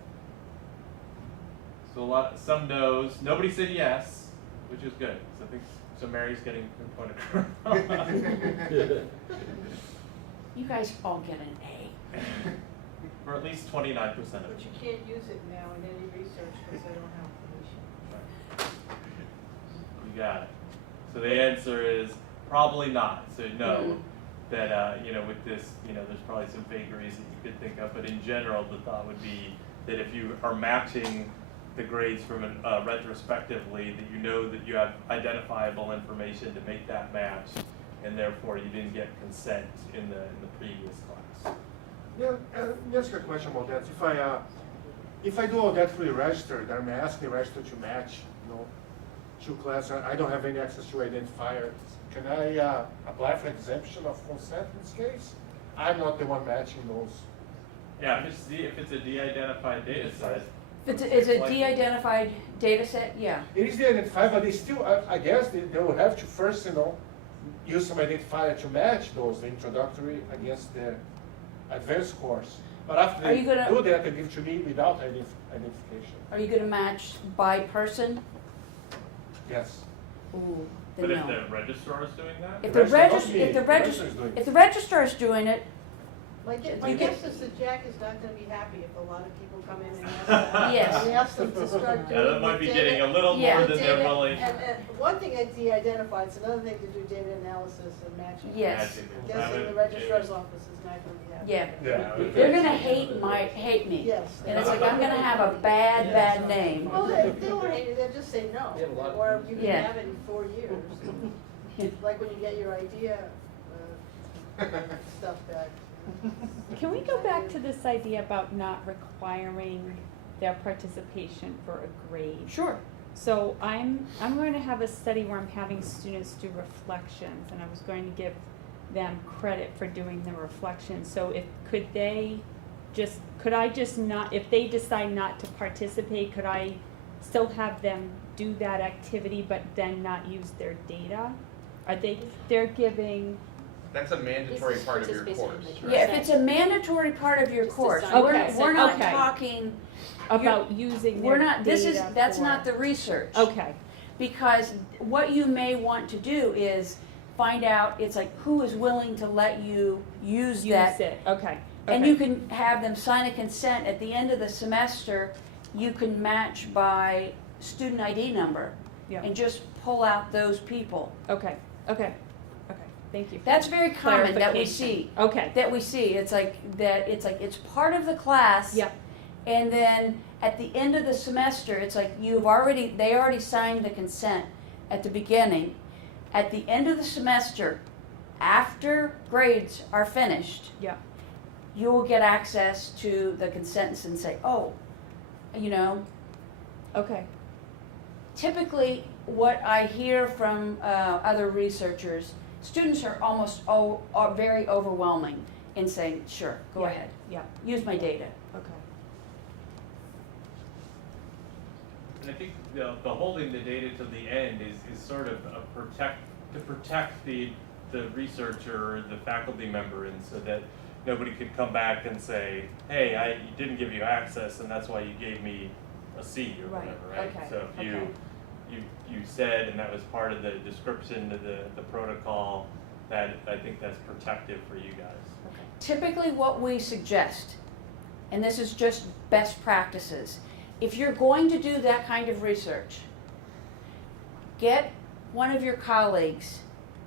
So some no's. Nobody said yes, which is good. So I think so. Mary's getting her point across. You guys all get an A. Or at least 29% of But it. you can't use it now in any research because they don't have permission. You got it. So the answer is probably not. So no, that with this, there's probably some vagaries that you could think of, but in general, the thought would be that if you are matching the grades from retrospectively, that you know that you have identifiable information to make that match, and therefore you didn't get consent in the previous class. Yeah, just a question about that. If I do all that fully registered, I'm asking the register to match, two classes. I don't have any access to identifier. Can I apply for exemption of consent in this case? I'm not the one matching those. Yeah, if it's a de-identified data set. If it's a de-identified data set, yeah. It is de-identified, but they still, I guess, they will have to first, use some identifier to match those, the introductory against the advanced course. But after they do that, they give to me without identification. Are you going to match by person? Yes. Ooh, But then if no. the registrar is doing that? If the registrar is doing it, My You guess get- is that Jack is not gonna be happy if a lot of people come in and ask that. Yes. We ask them to start doing. Yeah, that might be data- getting a little Yeah. more than they're data- willing. And one thing is de-identified, it's another thing to do data analysis and matching. Yes. Matching. Guessing the registrar's office is not gonna be happy. yeah. Yeah. They're going to hate me. Yes. And it's like, I'm going to have a bad name. Well, they won't hate it, they'll just say no, or you can Yeah. have it in 4 years. Like when you get your idea, stuff back. Can we go back to this idea about not requiring their participation for a grade? Sure. So I'm going to have a study where I'm having students do reflections, and I was going to give them credit for doing the reflections. So could I just not, if they decide not to participate, could I still have them do that activity but then not use their data? They're giving. That's a mandatory part of your course, right? Yeah, if it's a mandatory part of your course, Okay. we're not Okay. talking About using their we're not. data That's for- not the research. Okay. Because what you may want to do is find out. It's like who is willing to let you use that. Use it. Okay. And you can have them sign a consent at the end of the semester. You can match by student ID number, Yeah. and just pull out those people. Okay. Okay. Okay. thank you. For That's the very common that we clarification. see. Okay. That we see. It's like it's part of the class. Yeah. And then at the end of the semester, it's like they already signed the consent at the beginning. At the end of the semester, after grades are finished, Yeah. you will get access to the consents and say, oh, you know. Okay. Typically, what I hear from other researchers, students are are very overwhelming in saying, sure, go Yeah. ahead, Yeah. use my data. Okay. And I think the holding the data to the end is sort of to protect the researcher or the faculty member, and so that nobody could come back and say, hey, I didn't give you access and that's why you gave me a C or Right. whatever, right? Okay. So if Okay. you said, and that was part of the description of the protocol, that I think that's protective for you guys. Typically what we suggest, and this is just best practices, if you're going to do that kind of research, get one of your colleagues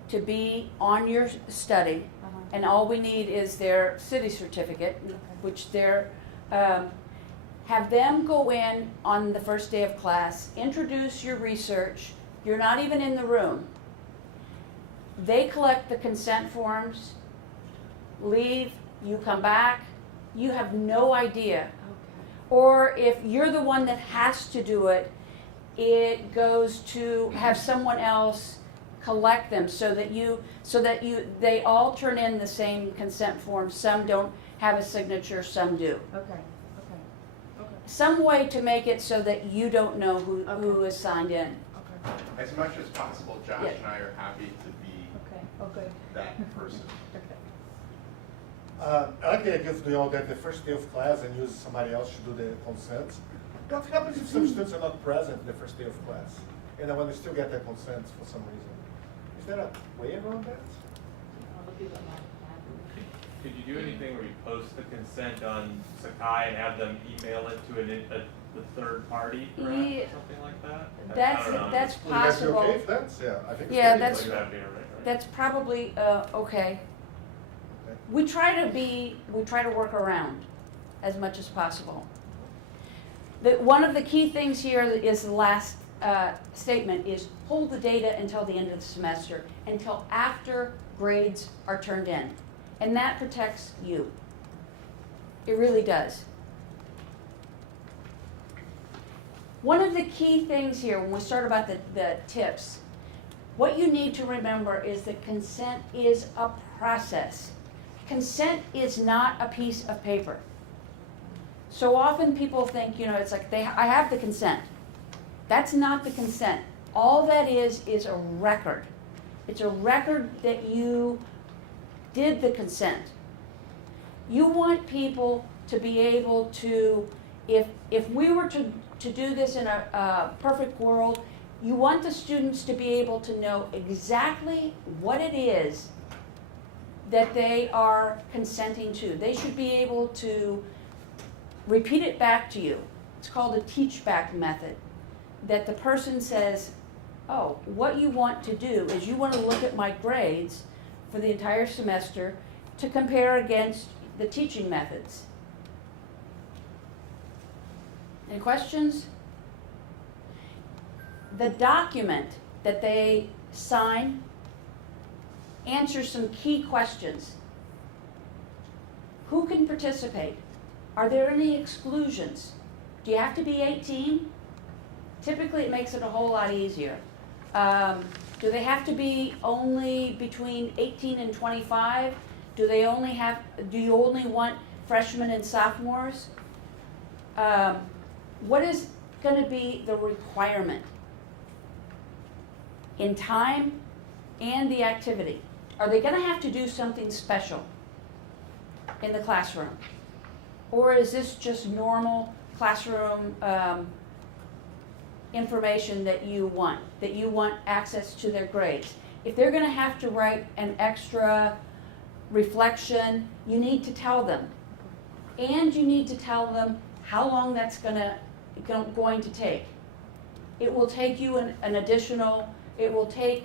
to be on your study, and all we need is their city certificate, which they're, have them go in on the first day of class, introduce your research, you're not even in the room. They collect the consent forms, leave, you come back, you have no idea. Or if you're the one that has to do it, it goes to have someone else collect them so that they all turn in the same consent form. Some don't have a signature, some do. Okay. Some way to make it so that you don't know who is signed in. As much as possible, Josh Yeah. and I are happy to be that person. I like the idea of doing all that the first day of class and use somebody else to do the consents. What happens if some students are not present the first day of class and I want to still get their consents for some reason? Is there a way around that? Could you do anything where you post the consent on Sakai and have them email it to the third party, perhaps, Yeah. or something like that? That's I don't know. that's Will you guys be possible. okay if that's, yeah, I think it's Yeah, pretty that's like That'd be all right? that's probably okay. We try to work around as much as possible. One of the key things here is the last statement is hold the data until the end of the semester, until after grades are turned in. And that protects you. It really does. One of the key things here when we start about the tips, what you need to remember is that consent is a process. Consent is not a piece of paper. So often people think, it's like I have the consent. That's not the consent. All that is a record. It's a record that you did the consent. You want people to be able to, if we were to do this in a perfect world, you want the students to be able to know exactly what it is that they are consenting to. They should be able to repeat it back to you. It's called a teach back method. That the person says, oh, what you want to do is you want to look at my grades for the entire semester to compare against the teaching methods. Any questions? The document that they sign answers some key questions. Who can participate? Are there any exclusions? Do you have to be 18? Typically, it makes it a whole lot easier. Do they have to be only between 18 and 25? Do you only want freshmen and sophomores? What is going to be the requirement in time and the activity? Are they going to have to do something special in the classroom? Or is this just normal classroom information that you want access to their grades? If they're going to have to write an extra reflection, you need to tell them. And you need to tell them how long that's going to take. It will take you it will take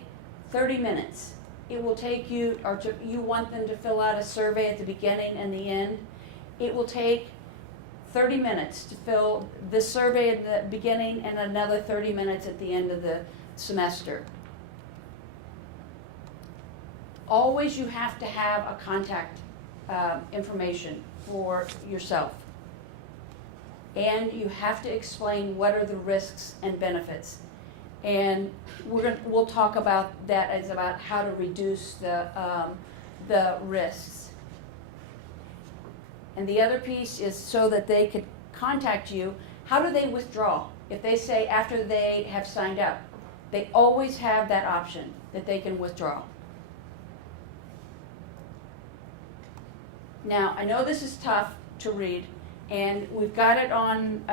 30 minutes. it will take you, or you want them to fill out a survey at the beginning and the end, it will take 30 minutes to fill this survey at the beginning and another 30 minutes at the end of the semester. Always you have to have a contact information for yourself. And you have to explain what are the risks and benefits. And we'll talk about that as about how to reduce the risks. And the other piece is so that they could contact you. How do they withdraw? If they say after they have signed up, they always have that option that they can withdraw. Now, I know this is tough to read, and we've got it on,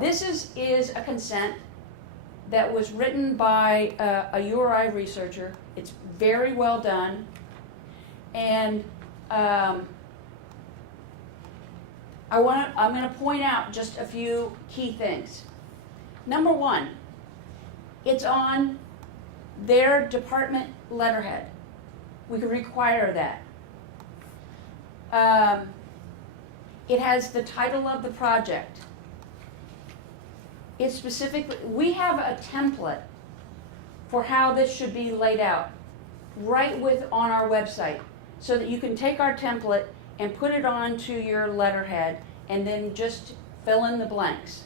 this is a consent that was written by a URI researcher. It's very well done, and I'm going to point out just a few key things. Number one, it's on their department letterhead. We can require that. It has the title of the project. It specifically, we have a template for how this should be laid out right on our website, so that you can take our template and put it onto your letterhead and then just fill in the blanks.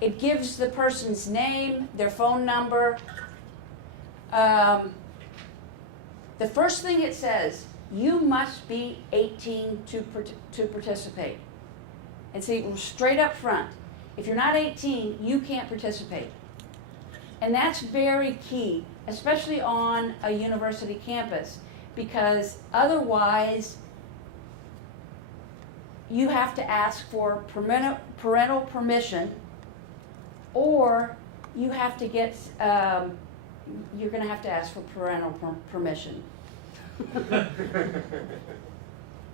It gives the person's name, their phone number. The first thing it says, you must be 18 to participate. And see, straight up front, if you're not 18, you can't participate. And that's very key, especially on a university campus, because otherwise you have to ask for parental permission, or you have to get, you're going to have to ask for parental permission.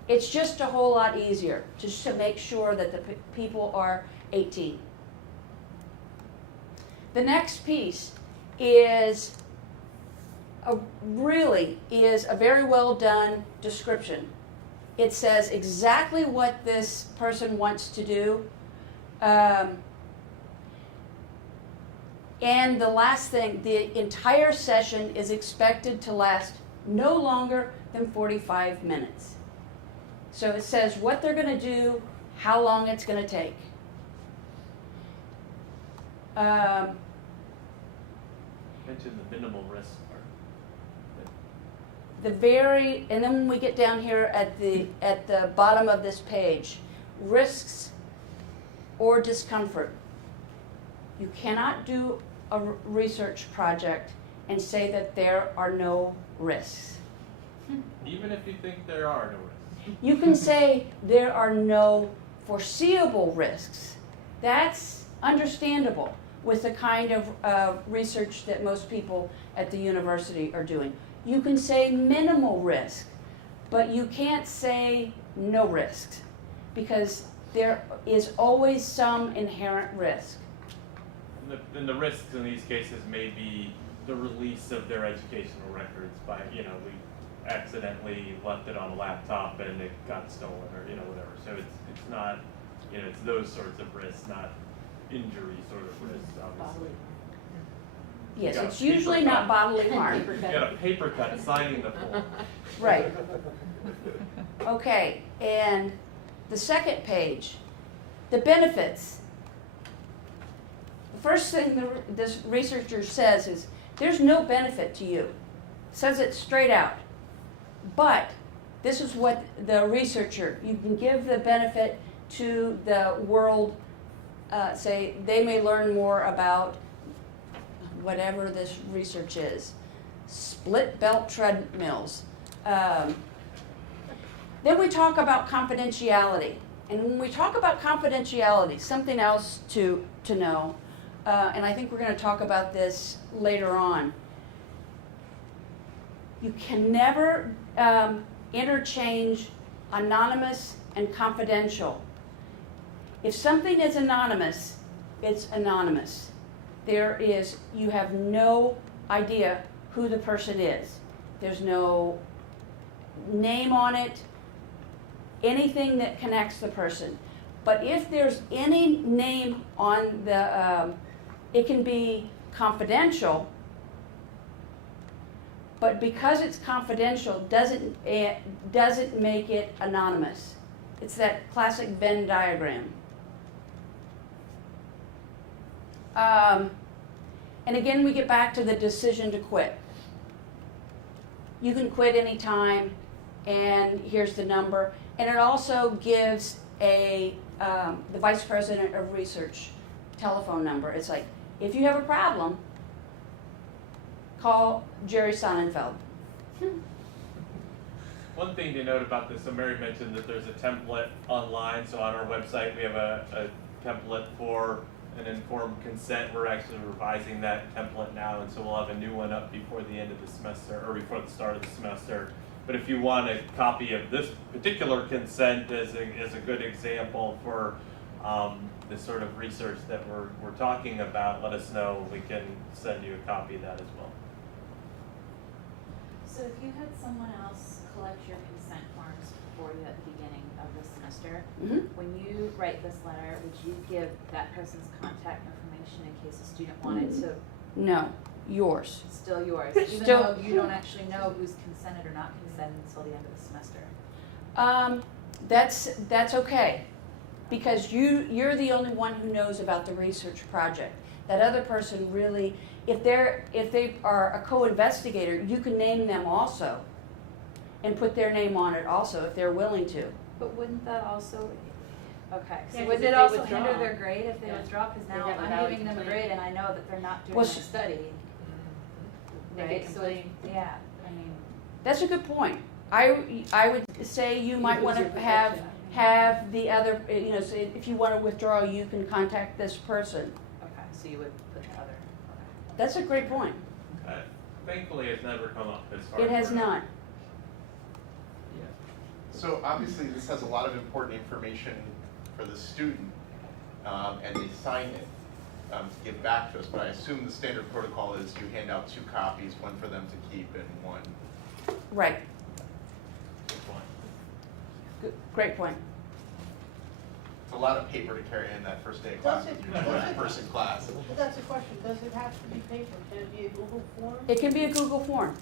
It's just a whole lot easier just to make sure that the people are 18. The next piece is a very well done description. It says exactly what this person wants to do. And the last thing, the entire session is expected to last no longer than 45 minutes. So it says what they're going to do, how long it's going to take. Mention the minimal risk part. And then when we get down here at the bottom of this page, risks or discomfort. You cannot do a research project and say that there are no risks. Even if you think there are no risks. You can say there are no foreseeable risks. That's understandable with the kind of research that most people at the university are doing. You can say minimal risk, but you can't say no risks, because there is always some inherent risk. And the risks in these cases may be the release of their educational records by, we accidentally left it on a laptop and it got stolen, or, whatever. So it's not, it's those sorts of risks, not injury sort of risks, obviously. Yes, it's usually not bodily harm. You got a paper cut signing the form. Right. Okay, and the second page, the benefits. The first thing this researcher says is, there's no benefit to you. Says it straight out. But this is what the researcher, you can give the benefit to the world, say they may learn more about whatever this research is, split belt treadmills. Then we talk about confidentiality. And when we talk about confidentiality, something else to know, and I think we're going to talk about this later on, you can never interchange anonymous and confidential. If something is anonymous, it's anonymous. You have no idea who the person is. There's no name on it, anything that connects the person. But if there's any name on the, it can be confidential, but because it's confidential doesn't make it anonymous. It's that classic Venn diagram. And again, we get back to the decision to quit. You can quit anytime, and here's the number. And it also gives the vice president of research telephone number. It's like, if you have a problem, call Jerry Sonnenfeld. One thing to note about this, so Mary mentioned that there's a template online, so on our website we have a template for an informed consent. We're actually revising that template now, and so we'll have a new one up before the end of the semester, or before the start of the semester. But if you want a copy of this particular consent as a good example for the sort of research that we're talking about, let us know. We can send you a copy of that as well. So if you had someone else collect your consent forms for you at the beginning of the semester, when you write this letter, would you give that person's contact information in case a student wanted to? No, yours. Still yours, even though you don't actually know who's consented or not consented until the end of the semester. That's okay, because you're the only one who knows about the research project. That other person really, if they are a co-investigator, you can name them also, and put their name on it also if they're willing to. But wouldn't that also, okay, so Yeah, 'cause wouldn't if it they also withdraw. hinder their grade if they Yeah. withdraw? Because They now have a I'm valid giving them a complaint. grade and I know that they're not doing Well, their study. They Right, get so, complaint. yeah, I mean. That's a good point. I would say you might want to have the other, so if you want to withdraw, you can contact this person. Okay, so you would put the other, okay. That's a great point. Thankfully, it's never come up as far. It has not. So obviously, this has a lot of important information for the student, and they sign it to give back to us. But I assume the standard protocol is you hand out 2 copies, one for them to keep and one. Right. Good point. Good, great point. It's a lot of paper to carry in that first day of class with your 12-person class. But that's a question, does it have to be paper, can it be a Google form? It can be a Google form.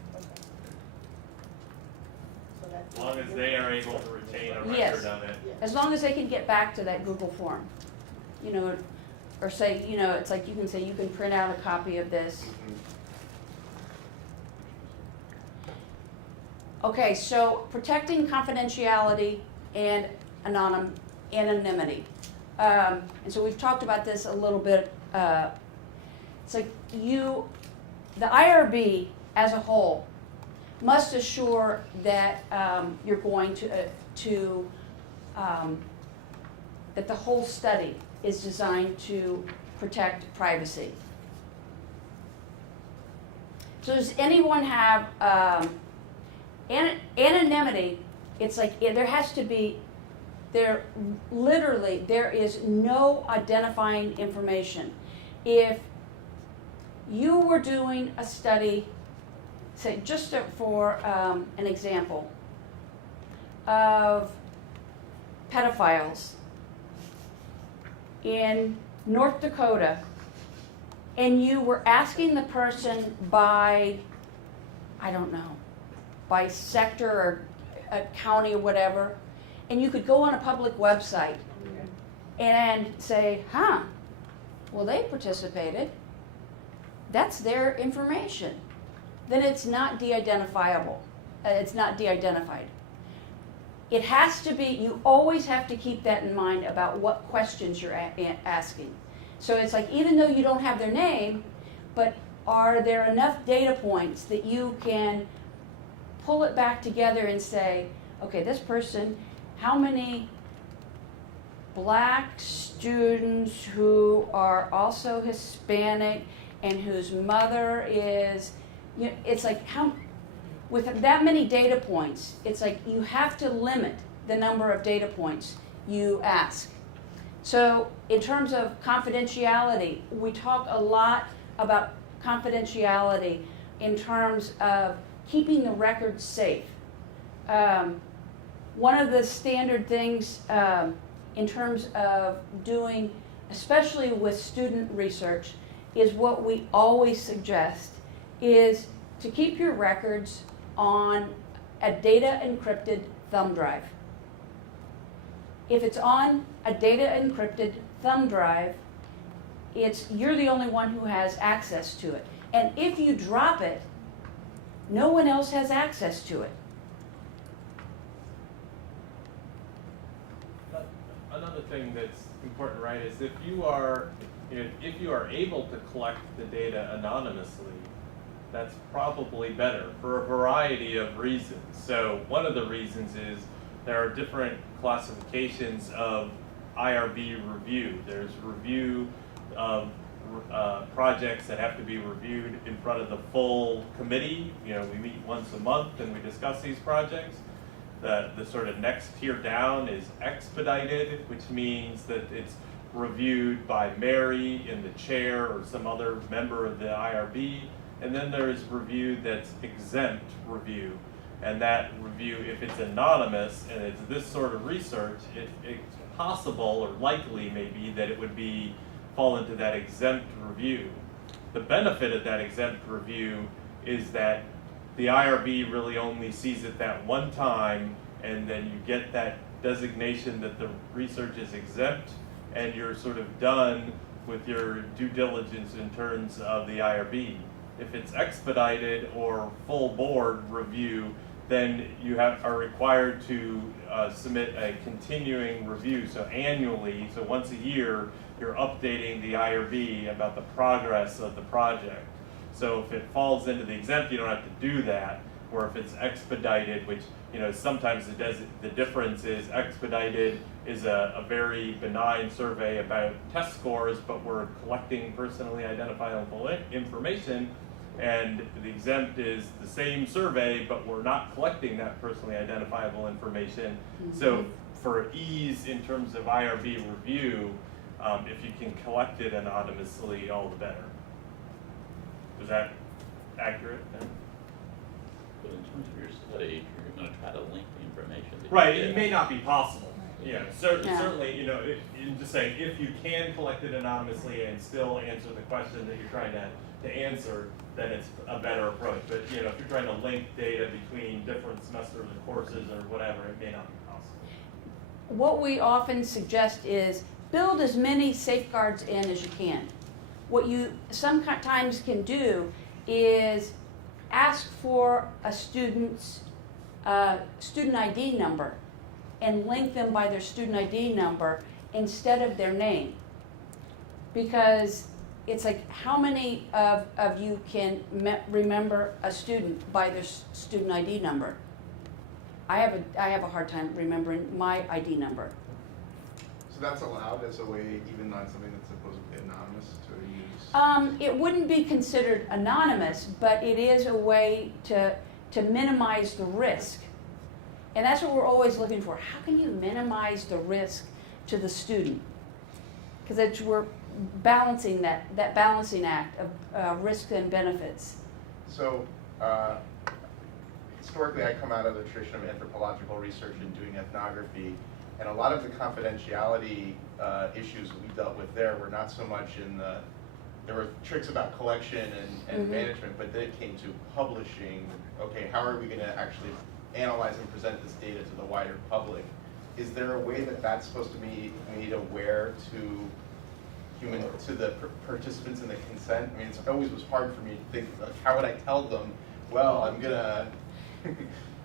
So that's. As long as they are able to retain a Yes. record of it. As long as they can get back to that Google form. Or say, it's like you can say you can print out a copy of this. Okay, so protecting confidentiality and anonymity. And so we've talked about this a little bit. It's like the IRB as a whole must assure that you're going to that the whole study is designed to protect privacy. So does anyone have anonymity? It's like there has to be, there is no identifying information. If you were doing a study, say just for an example of pedophiles in North Dakota, and you were asking the person by, I don't know, by sector or a county or whatever, and you could go on a public website and say, well, they participated. That's their information. Then it's not de-identifiable. It's not de-identified. It has to be, you always have to keep that in mind about what questions you're asking. So it's like, even though you don't have their name, but are there enough data points that you can pull it back together and say, okay, this person, how many black students who are also Hispanic and whose mother is, it's like, with that many data points, it's like you have to limit the number of data points you ask. So in terms of confidentiality, we talk a lot about confidentiality in terms of keeping the records safe. One of the standard things in terms of doing, especially with student research, is what we always suggest is to keep your records on a data encrypted thumb drive. If it's on a data encrypted thumb drive, you're the only one who has access to it. And if you drop it, no one else has access to it. Another thing that's important, right, is if you are able to collect the data anonymously, that's probably better for a variety of reasons. So one of the reasons is there are different classifications of IRB review. There's review of projects that have to be reviewed in front of the full committee. We meet once a month and we discuss these projects. The sort of next tier down is expedited, which means that it's reviewed by Mary in the chair or some other member of the IRB. And then there is review that's exempt review. And that review, if it's anonymous and it's this sort of research, it's possible or likely maybe that it would fall into that exempt review. The benefit of that exempt review is that the IRB really only sees it that one time, and then you get that designation that the research is exempt, and you're sort of done with your due diligence in terms of the IRB. If it's expedited or full board review, then you are required to submit a continuing review. So annually, so once a year, you're updating the IRB about the progress of the project. So if it falls into the exempt, you don't have to do that. Or if it's expedited, which sometimes the difference is expedited is a very benign survey about test scores, but we're collecting personally identifiable information. And the exempt is the same survey, but we're not collecting that personally identifiable information. Mm-hmm. So for ease in terms of IRB review, if you can collect it anonymously, all the better. Is that accurate? But in terms of your study, you're going to try to link the information. Right, it may not be possible. Certainly, just saying, if you can collect it anonymously and still answer the question that you're trying to answer, then it's a better approach. But if you're trying to link data between different semesters or courses or whatever, it may not be possible. What we often suggest is build as many safeguards in as you can. What you sometimes can do is ask for a student's student ID number and link them by their student ID number instead of their name. Because it's like, how many of you can remember a student by their student ID number? I have a hard time remembering my ID number. So that's allowed as a way, even on something that's supposed to be anonymous, to use? It wouldn't be considered anonymous, but it is a way to minimize the risk. And that's what we're always looking for. How can you minimize the risk to the student? Because we're balancing that balancing act of risk and benefits. So historically, I come out of the tradition of anthropological research and doing ethnography, and a lot of the confidentiality issues we dealt with there were not so much there were tricks about collection and Mm-hmm. management, but then it came to publishing. Okay, how are we going to actually analyze and present this data to the wider public? Is there a way that that's supposed to be made aware to the participants in the consent? I mean, it always was hard for me to think, like, how would I tell them, well, I'm gonna...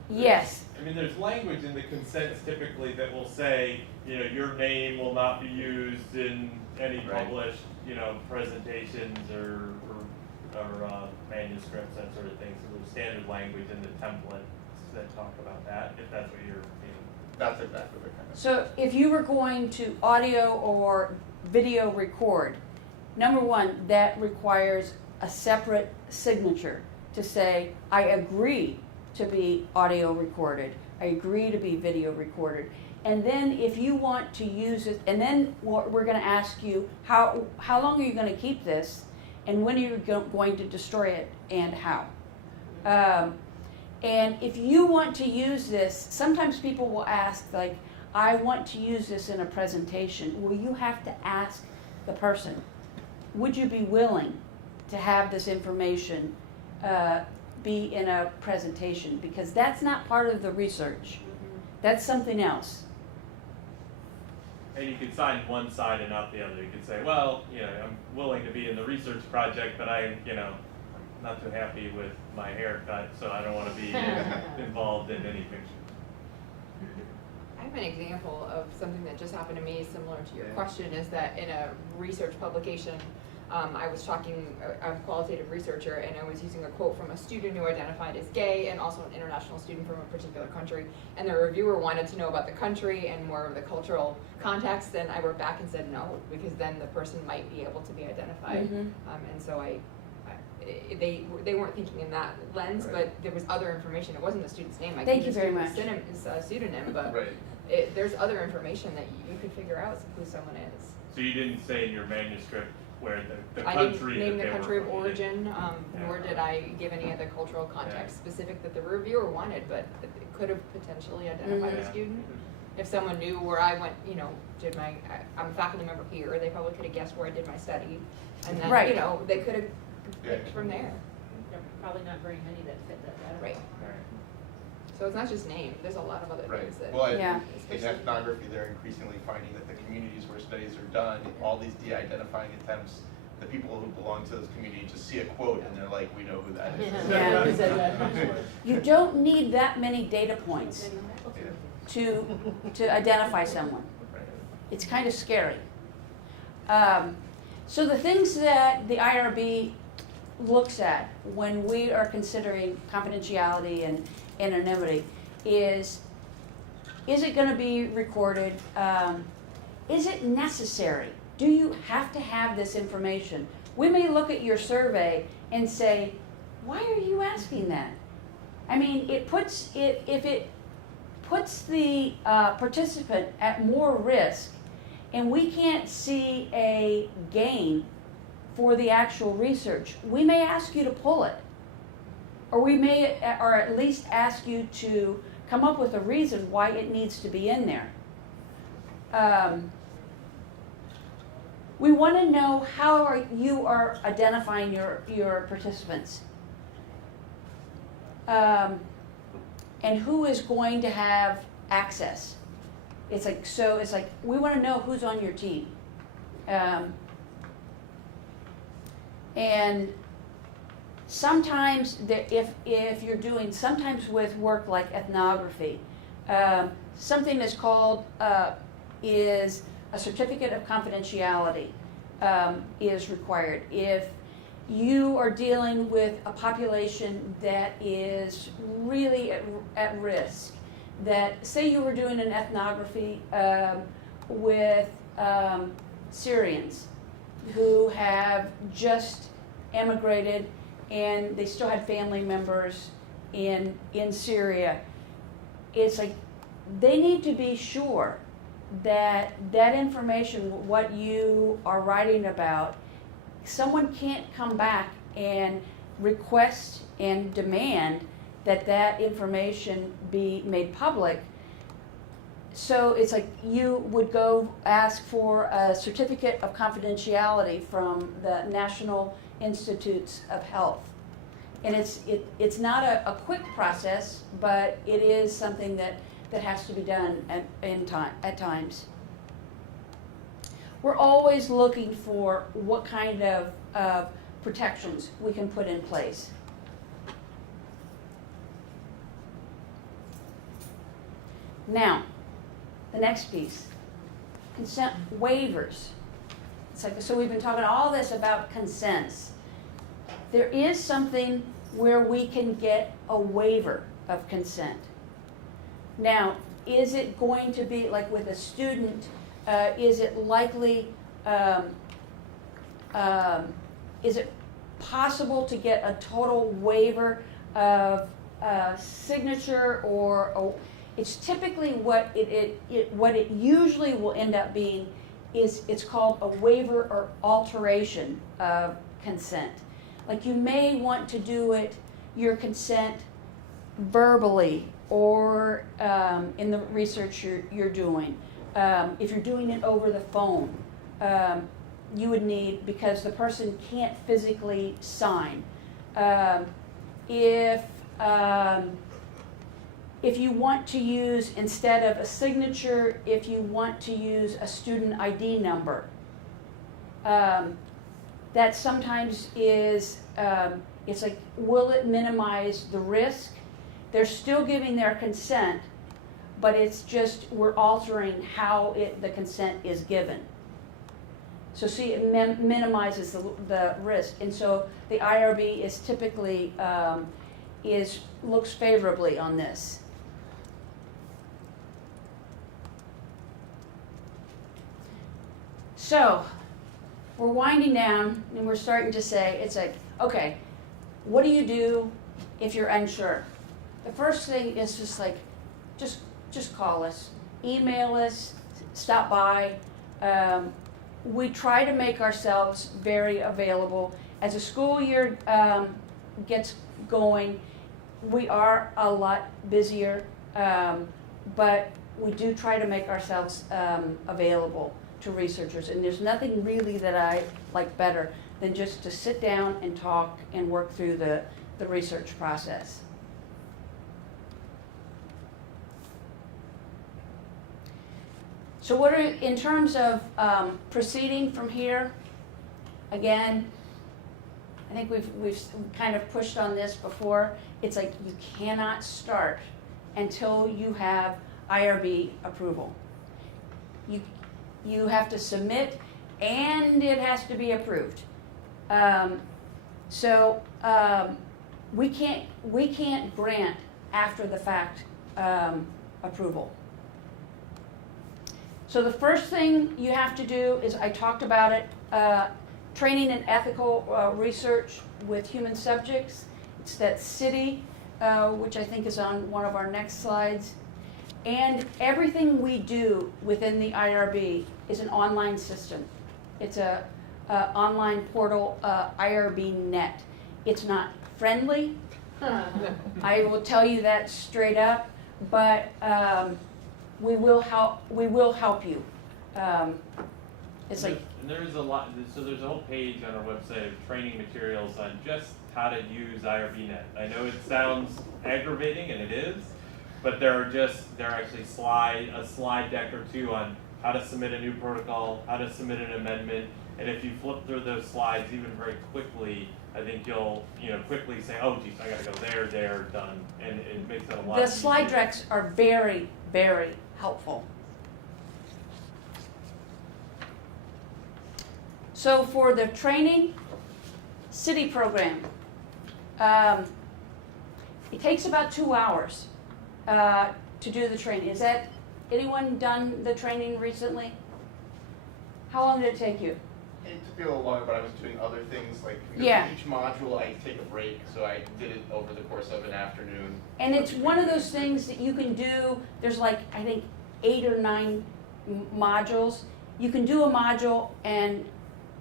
Yes. I mean, there's language in the consents typically that will say, your name will not be used in any published, presentations or manuscripts, that sort of thing. So there's standard language in the templates that talk about that, if that's what you're meaning. That's exactly what kind of... So if you were going to audio or video record, number one, that requires a separate signature to say, I agree to be audio recorded, I agree to be video recorded. And then if you want to use it, and then we're going to ask you, how long are you going to keep this? And when are you going to destroy it, and how? And if you want to use this, sometimes people will ask, like, I want to use this in a presentation. Well, you have to ask the person, would you be willing to have this information be in a presentation? Because that's not part of the research. That's something else. And you could sign one side and not the other. You could say, well, I'm willing to be in the research project, but I'm not too happy with my haircut, so I don't want to be involved in anything. I have an example of something that just happened to me similar to your question, is that in a research publication, I was talking, I'm a qualitative researcher, and I was using a quote from a student who identified as gay and also an international student from a particular country. And the reviewer wanted to know about the country and more of the cultural context, and I wrote back and said no, because then the person might be able to be identified. Mhm. And so they weren't thinking in that lens, but there was other information. It wasn't the student's name. I Thank gave you the very student his pseudonym, but there's other information that you could figure out who someone is. So you didn't say in your manuscript where the I country didn't name that the they country were of from. origin, nor did I give any other cultural context specific that the reviewer wanted, but it could have potentially identified the student. If someone knew where I went, did I'm a faculty member here, they probably could have guessed where I did my study. And then, they could have picked from there. There are probably not very many that fit that data. Right. So it's not just name, there's a lot of other things that. Well, in ethnography, they're increasingly finding that the communities where studies are done, all these de-identifying attempts, the people who belong to those communities just see a quote and they're like, we know who that is. Yeah. You don't need that many data points to identify someone. It's kind of scary. So the things that the IRB looks at when we are considering confidentiality and anonymity is it going to be recorded? Is it necessary? Do you have to have this information? We may look at your survey and say, why are you asking that? I mean, if it puts the participant at more risk, and we can't see a gain for the actual research, we may ask you to pull it. Or we may, or at least ask you to come up with a reason why it needs to be in there. We want to know how you are identifying your participants. And who is going to have access. It's like we want to know who's on your team. And sometimes if you're doing, sometimes with work like ethnography, something that's called is a certificate of confidentiality is required. If you are dealing with a population that is really at risk, that say you were doing an ethnography with Syrians who have just emigrated and they still had family members in Syria, it's like they need to be sure that that information, what you are writing about, someone can't come back and request and demand that that information be made public. So it's like you would go ask for a certificate of confidentiality from the National Institutes of Health. And it's not a quick process, but it is something that has to be done at times. We're always looking for what kind of protections we can put in place. Now, the next piece, consent waivers. It's like, so we've been talking all this about consents. There is something where we can get a waiver of consent. Now, is it going to be like with a student, is it likely, is it possible to get a total waiver of signature, or It's typically what it usually will end up being is it's called a waiver or alteration of consent. Like you may want to do your consent verbally or in the research you're doing. If you're doing it over the phone, you would need, because the person can't physically sign. If you want to use, instead of a signature, if you want to use a student ID number, that sometimes is, it's like, will it minimize the risk? They're still giving their consent, but it's just, we're altering how the consent is given. So see, it minimizes the risk. And so the IRB is typically, looks favorably on this. So, we're winding down and we're starting to say, it's like, okay, what do you do if you're unsure? The first thing is just like, just call us, email us, stop by. We try to make ourselves very available. As the school year gets going, we are a lot busier, but we do try to make ourselves available to researchers. And there's nothing really that I like better than just to sit down and talk and work through the research process. So what are, in terms of proceeding from here, again, I think we've kind of pushed on this before. It's like you cannot start until you have IRB approval. You have to submit, and it has to be approved. We can't grant after the fact approval. So the first thing you have to do is, I talked about it, training in ethical research with human subjects. It's that CITI, which I think is on one of our next slides. And everything we do within the IRB is an online system. It's a online portal, IRB Net. It's not friendly. I will tell you that straight up, but we will help you. It's like, and there's a lot. So there's a whole page on our website of training materials on just how to use IRB Net. I know it sounds aggravating, and it is, but there are actually a slide deck or two on how to submit a new protocol, how to submit an amendment, and if you flip through those slides even very quickly, I think you'll quickly say, oh geez, I gotta go there, done, and it makes it a lot easier. The slide decks are very, very helpful. So for the training, CITI program, it takes about 2 hours to do the training. Is that, anyone done the training recently? How long did it take you? It took me a little longer, but I was doing other things, like Yeah. each module I take a break, so I did it over the course of an afternoon. And it's one of those things that you can do, there's like, I think, 8 or 9 modules. You can do a module and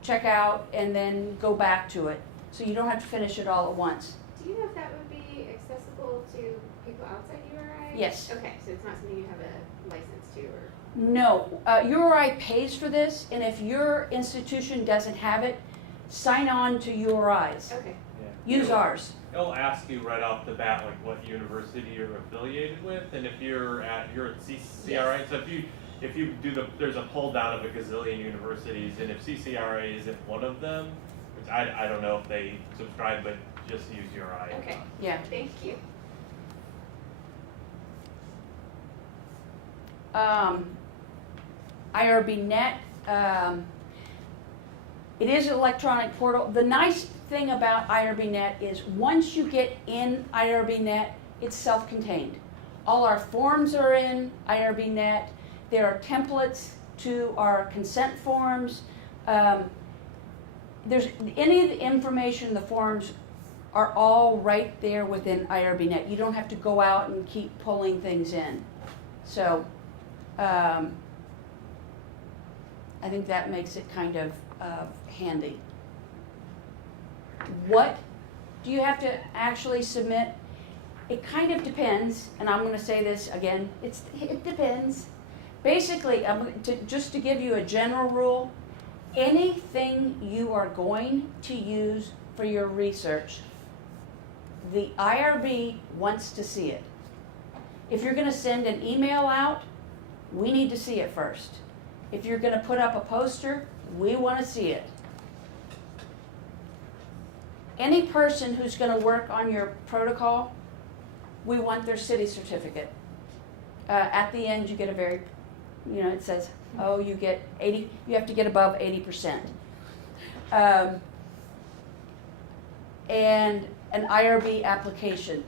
check out and then go back to it. So you don't have to finish it all at once. Do you know if that would be accessible to people outside URI? Yes. Okay, so it's not something you have a license to, or? No, URI pays for this, and if your institution doesn't have it, sign on to URI's. Okay. Yeah. Use ours. It'll ask you right off the bat like what university you're affiliated with, and if you're at CCRI, so if you do there's a pull down of a gazillion universities, and if CCRA isn't one of them, which I don't know if they subscribe, but just use URI. Okay. Yeah. Thank you. IRB Net, it is an electronic portal. The nice thing about IRB Net is once you get in IRB Net, it's self-contained. All our forms are in IRB Net. There are templates to our consent forms. There's any of the information, the forms are all right there within IRB Net. You don't have to go out and keep pulling things in. So I think that makes it kind of handy. What do you have to actually submit? It kind of depends, and I'm going to say this again, it depends. Basically, just to give you a general rule, anything you are going to use for your research, the IRB wants to see it. If you're going to send an email out, we need to see it first. If you're going to put up a poster, we want to see it. Any person who's going to work on your protocol, we want their city certificate. At the end, you get a very, it says, oh, you get 80, you have to get above 80%. And an IRB application.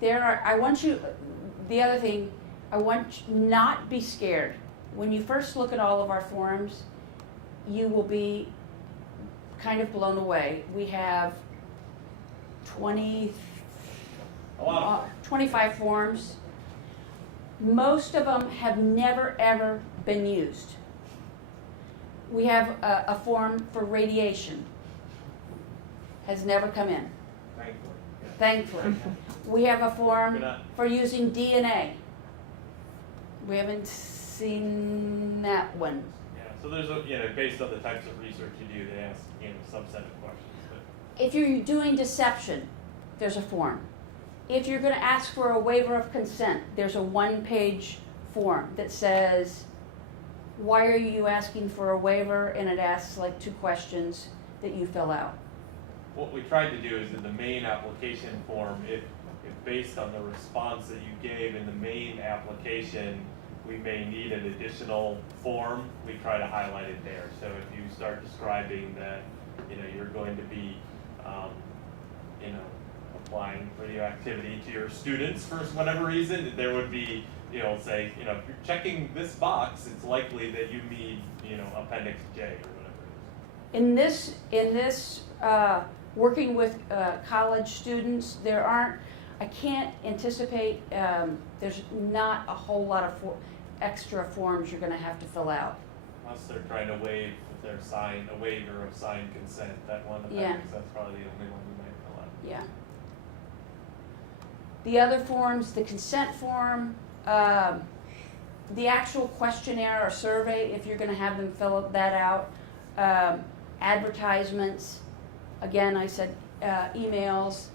The other thing, I want you not be scared. When you first look at all of our forms, you will be kind of blown away. We have 25 forms. Most of them have never ever been used. We have a form for radiation. Has never come in. Thankfully. We have a form for using DNA. We haven't seen that one. Yeah, so there's based on the types of research you do, they ask, subset of questions. But If you're doing deception, there's a form. If you're going to ask for a waiver of consent, there's a one-page form that says, why are you asking for a waiver? And it asks like 2 questions that you fill out. what we tried to do is in the main application form, if based on the response that you gave in the main application, we may need an additional form, we try to highlight it there. So if you start describing that, you're going to be, applying radioactivity to your students for whatever reason, there would be, say, if you're checking this box, it's likely that you need, Appendix J or whatever it is. In this working with college students, I can't anticipate, there's not a whole lot of extra forms you're going to have to fill out. Unless they're trying to waive a waiver of signed consent, that one appendix, that's probably the only one you might fill out. Yeah. The other forms, the consent form, the actual questionnaire or survey, if you're going to have them fill that out, advertisements, again, I said emails.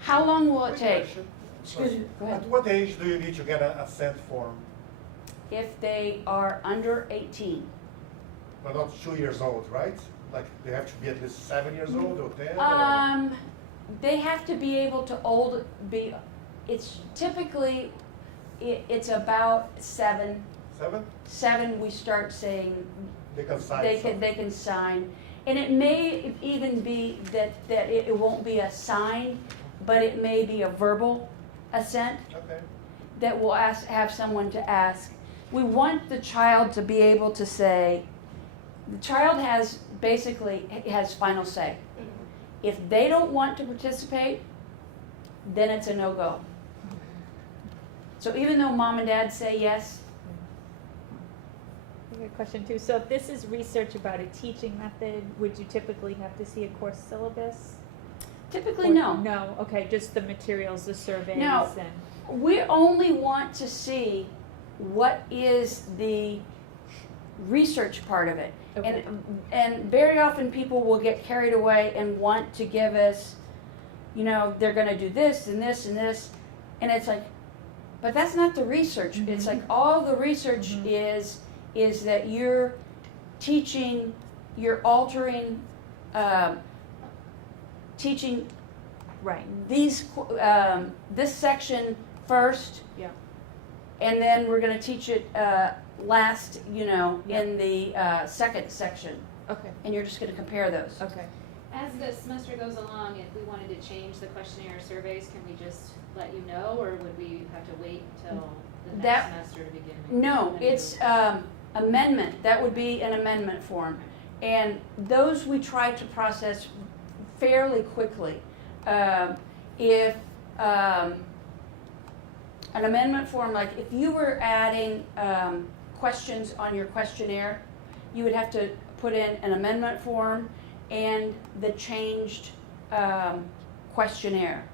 How long will it take? Excuse me, go ahead. At what age do you need to get a consent form? If they are under 18. But not 2 years old, right? Like they have to be at least 7 years old or 10? They have to be able to it's typically, it's about 7. 7? 7 we start saying they can sign. They can sign. And it may even be that it won't be a sign, but it may be a verbal assent. Okay. That will have someone to ask. We want the child to be able to say, the child has final say. If they don't want to participate, then it's a no-go. So even though mom and dad say yes. I have a question too. So if this is research about a teaching method, would you typically have to see a course syllabus? Typically, no. No, okay, just the materials, the surveys. No, we only want to see what is the research part of it. Okay. And very often people will get carried away and want to give us, they're going to do this and this and this. And it's like, but that's not the research. Mm-hmm. It's like all the research is that you're teaching, you're altering, teaching these this section first. Yeah. And then we're going to teach it last, in the second section. Okay. And you're just going to compare those. Okay. As the semester goes along, if we wanted to change the questionnaire or surveys, can we just let you know, or would we have to wait till the next semester to begin? No, it's amendment. That would be an amendment form. And those we try to process fairly quickly. If an amendment form, like if you were adding questions on your questionnaire, you would have to put in an amendment form and the changed questionnaire.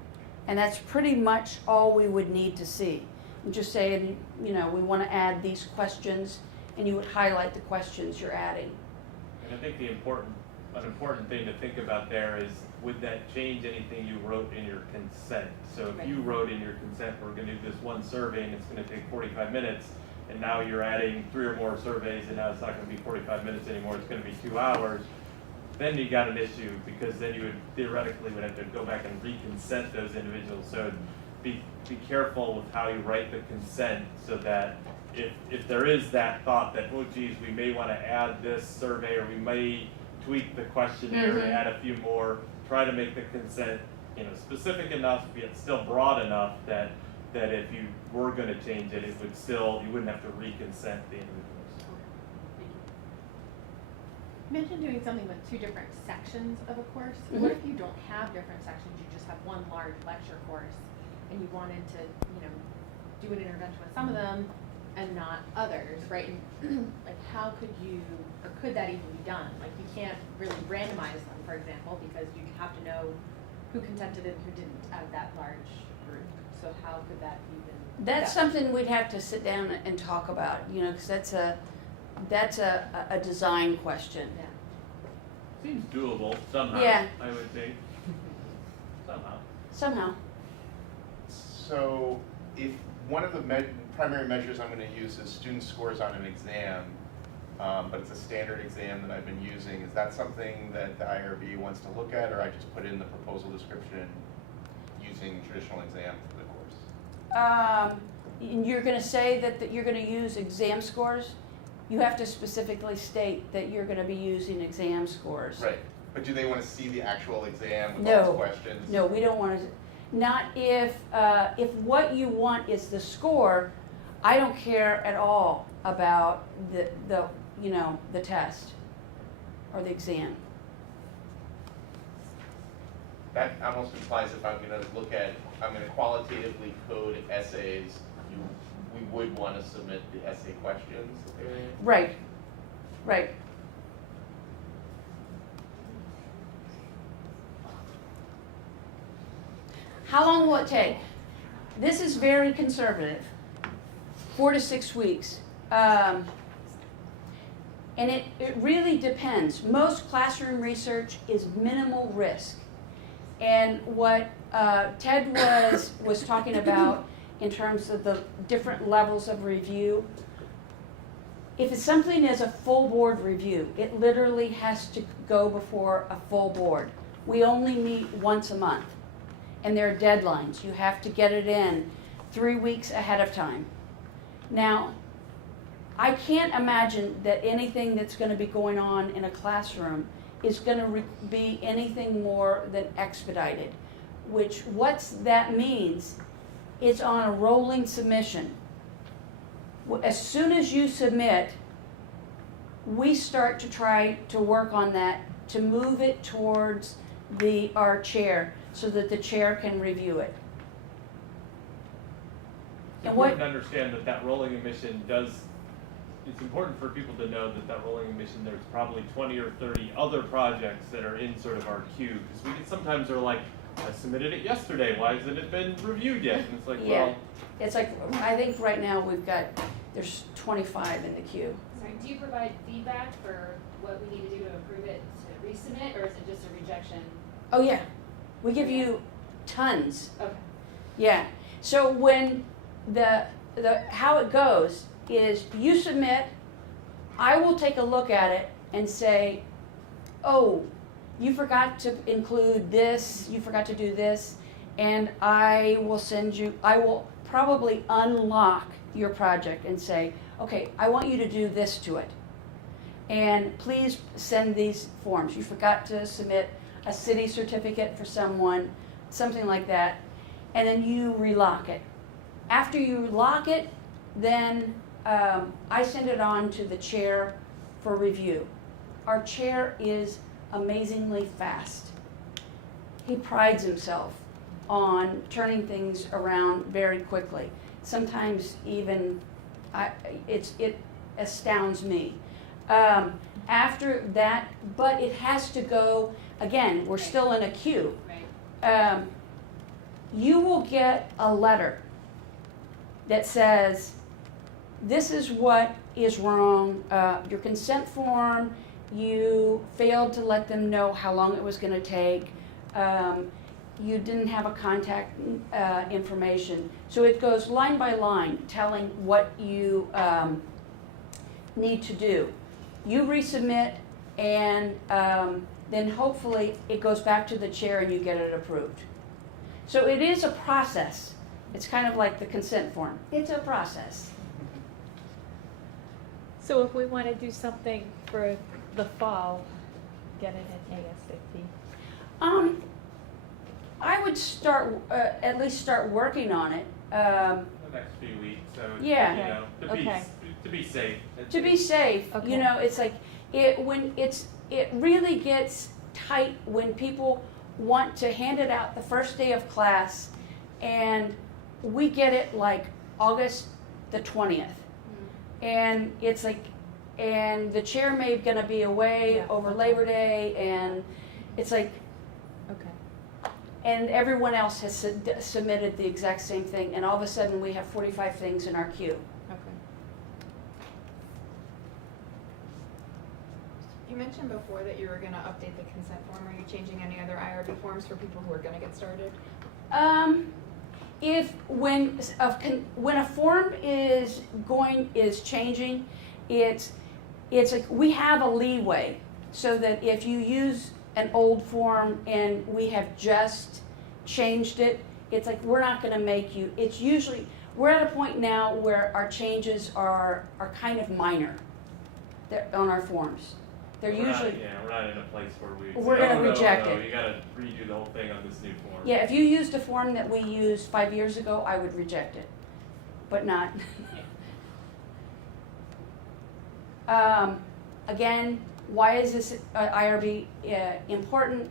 And that's pretty much all we would need to see. And just say, you know, we want to add these questions, and you would highlight the questions you're adding. And I think an important thing to think about there is, would that change anything you wrote in your consent? So if you wrote in your consent, we're going to do this one survey and it's going to take 45 minutes, and now you're adding 3 or more surveys, and now it's not going to be 45 minutes anymore, it's going to be 2 hours, then you got an issue, because then you would theoretically would have to go back and reconsent those individuals. So be careful with how you write the consent, so that if there is that thought that, oh geez, we may want to add this survey, or we may tweak the questionnaire and add a few more, try to make the consent, you know, specific enough yet still broad enough that if you were going to change it, it would still, you wouldn't have to reconsent the individuals. Imagine doing something with 2 different sections of a course. What if you don't have different sections, you just have one large lecture course, and you wanted to, you know, do an intervention with some of them and not others, right? And like, how could you, or could that even be done? Like, you can't really randomize them, for example, because you have to know who consented and who didn't out of that large group. So how could that even? That's something we'd have to sit down and talk about, you know, because that's a design question. Yeah. Seems doable somehow. Yeah. I would think. Somehow. So if one of the primary measures I'm going to use is student scores on an exam, but it's a standard exam that I've been using, is that something that the IRB wants to look at, or I just put in the proposal description using traditional exam for the course? You're going to say that you're going to use exam scores? You have to specifically state that you're going to be using exam scores. Right. But do they want to see the actual exam with No. all the questions? No, we don't want to. Not if what you want is the score. I don't care at all about the you know, the test or the exam. That almost implies if I'm going to qualitatively code essays, we would want to submit the essay questions. Right. Right. How long will it take? This is very conservative. 4 to 6 weeks. And it really depends. Most classroom research is minimal risk. And what Ted was talking about in terms of the different levels of review, if it's something as a full board review, it literally has to go before a full board. We only meet once a month, and there are deadlines. You have to get it in 3 weeks ahead of time. Now, I can't imagine that anything that's going to be going on in a classroom is going to be anything more than expedited, which what that means, it's on a rolling submission. As soon as you submit, we start to try to work on that to move it towards our chair so that the chair can review it. It's important to understand that rolling admission it's important for people to know that rolling admission, there's probably 20 or 30 other projects that are in sort of our queue. Because sometimes they're like, I submitted it yesterday, why hasn't it been reviewed yet? And it's like, yeah. well. It's like, I think right now there's 25 in the queue. Sorry, do you provide feedback for what we need to do to improve it to resubmit, or is it just a rejection? Oh yeah, we give you tons. Okay. Yeah, so when how it goes is you submit, I will take a look at it and say, oh, you forgot to include this, you forgot to do this, and I will probably unlock your project and say, okay, I want you to do this to it. And please send these forms. You forgot to submit a city certificate for someone, something like that, and then you relock it. After you lock it, then I send it on to the chair for review. Our chair is amazingly fast. he prides himself on turning things around very quickly. Sometimes even it astounds me. After that, but it has to go, again, we're still in a queue. You will get a letter that says, this is what is wrong, your consent form, you failed to let them know how long it was going to take, you didn't have a contact information. So it goes line by line telling what you need to do. You resubmit, and then hopefully it goes back to the chair and you get it approved. So it is a process. It's kind of like the consent form. It's a process. So if we want to do something for the fall, get it at ASAP. I would start, at least start working on it. The next few weeks, so, Yeah. you know, to be safe. To be safe, Okay. you know, it's like, it really gets tight when people want to hand it out the first day of class, and we get it like August the 20th. And it's like, and the chair may gonna be away over Labor Day, and it's like, Okay. and everyone else has submitted the exact same thing, and all of a sudden we have 45 things in our queue. Okay. You mentioned before that you were gonna update the consent form. Are you changing any other IRB forms for people who are gonna get started? When a form is changing, it's like we have a leeway, so that if you use an old form and we have just changed it, it's like we're not going to make you. It's usually we're at a point now where our changes are kind of minor. They're on our forms. They're We're usually we're not in a place where we're going to reject no, it. you got to redo the whole thing on this new form. Yeah, if you used a form that we used 5 years ago, I would reject it, but not. Again, why is this IRB important?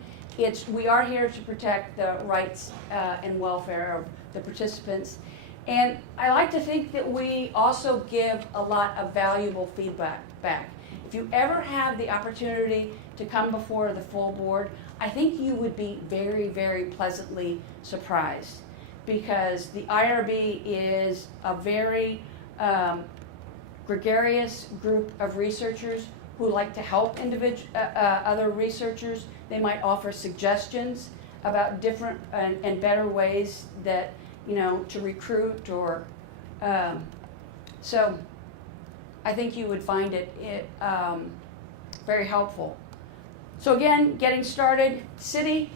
We are here to protect the rights and welfare of the participants. And I like to think that we also give a lot of valuable feedback back. If you ever have the opportunity to come before the full board, I think you would be very, very pleasantly surprised, because the IRB is a very gregarious group of researchers who like to help other researchers. They might offer suggestions about different and better ways that, you know, to recruit or so I think you would find it very helpful. So again, getting started, City,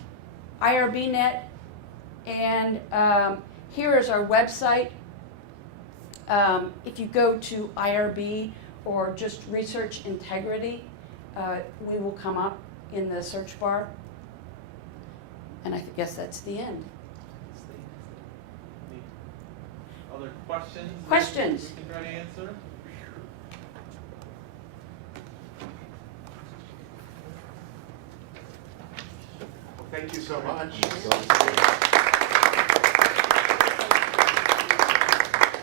IRBNet, and here is our website. If you go to IRB or just Research Integrity, we will come up in the search bar. And I guess that's the end. Other questions? Questions? We can try to answer. Well, thank you so much.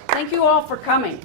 Thank you all for coming.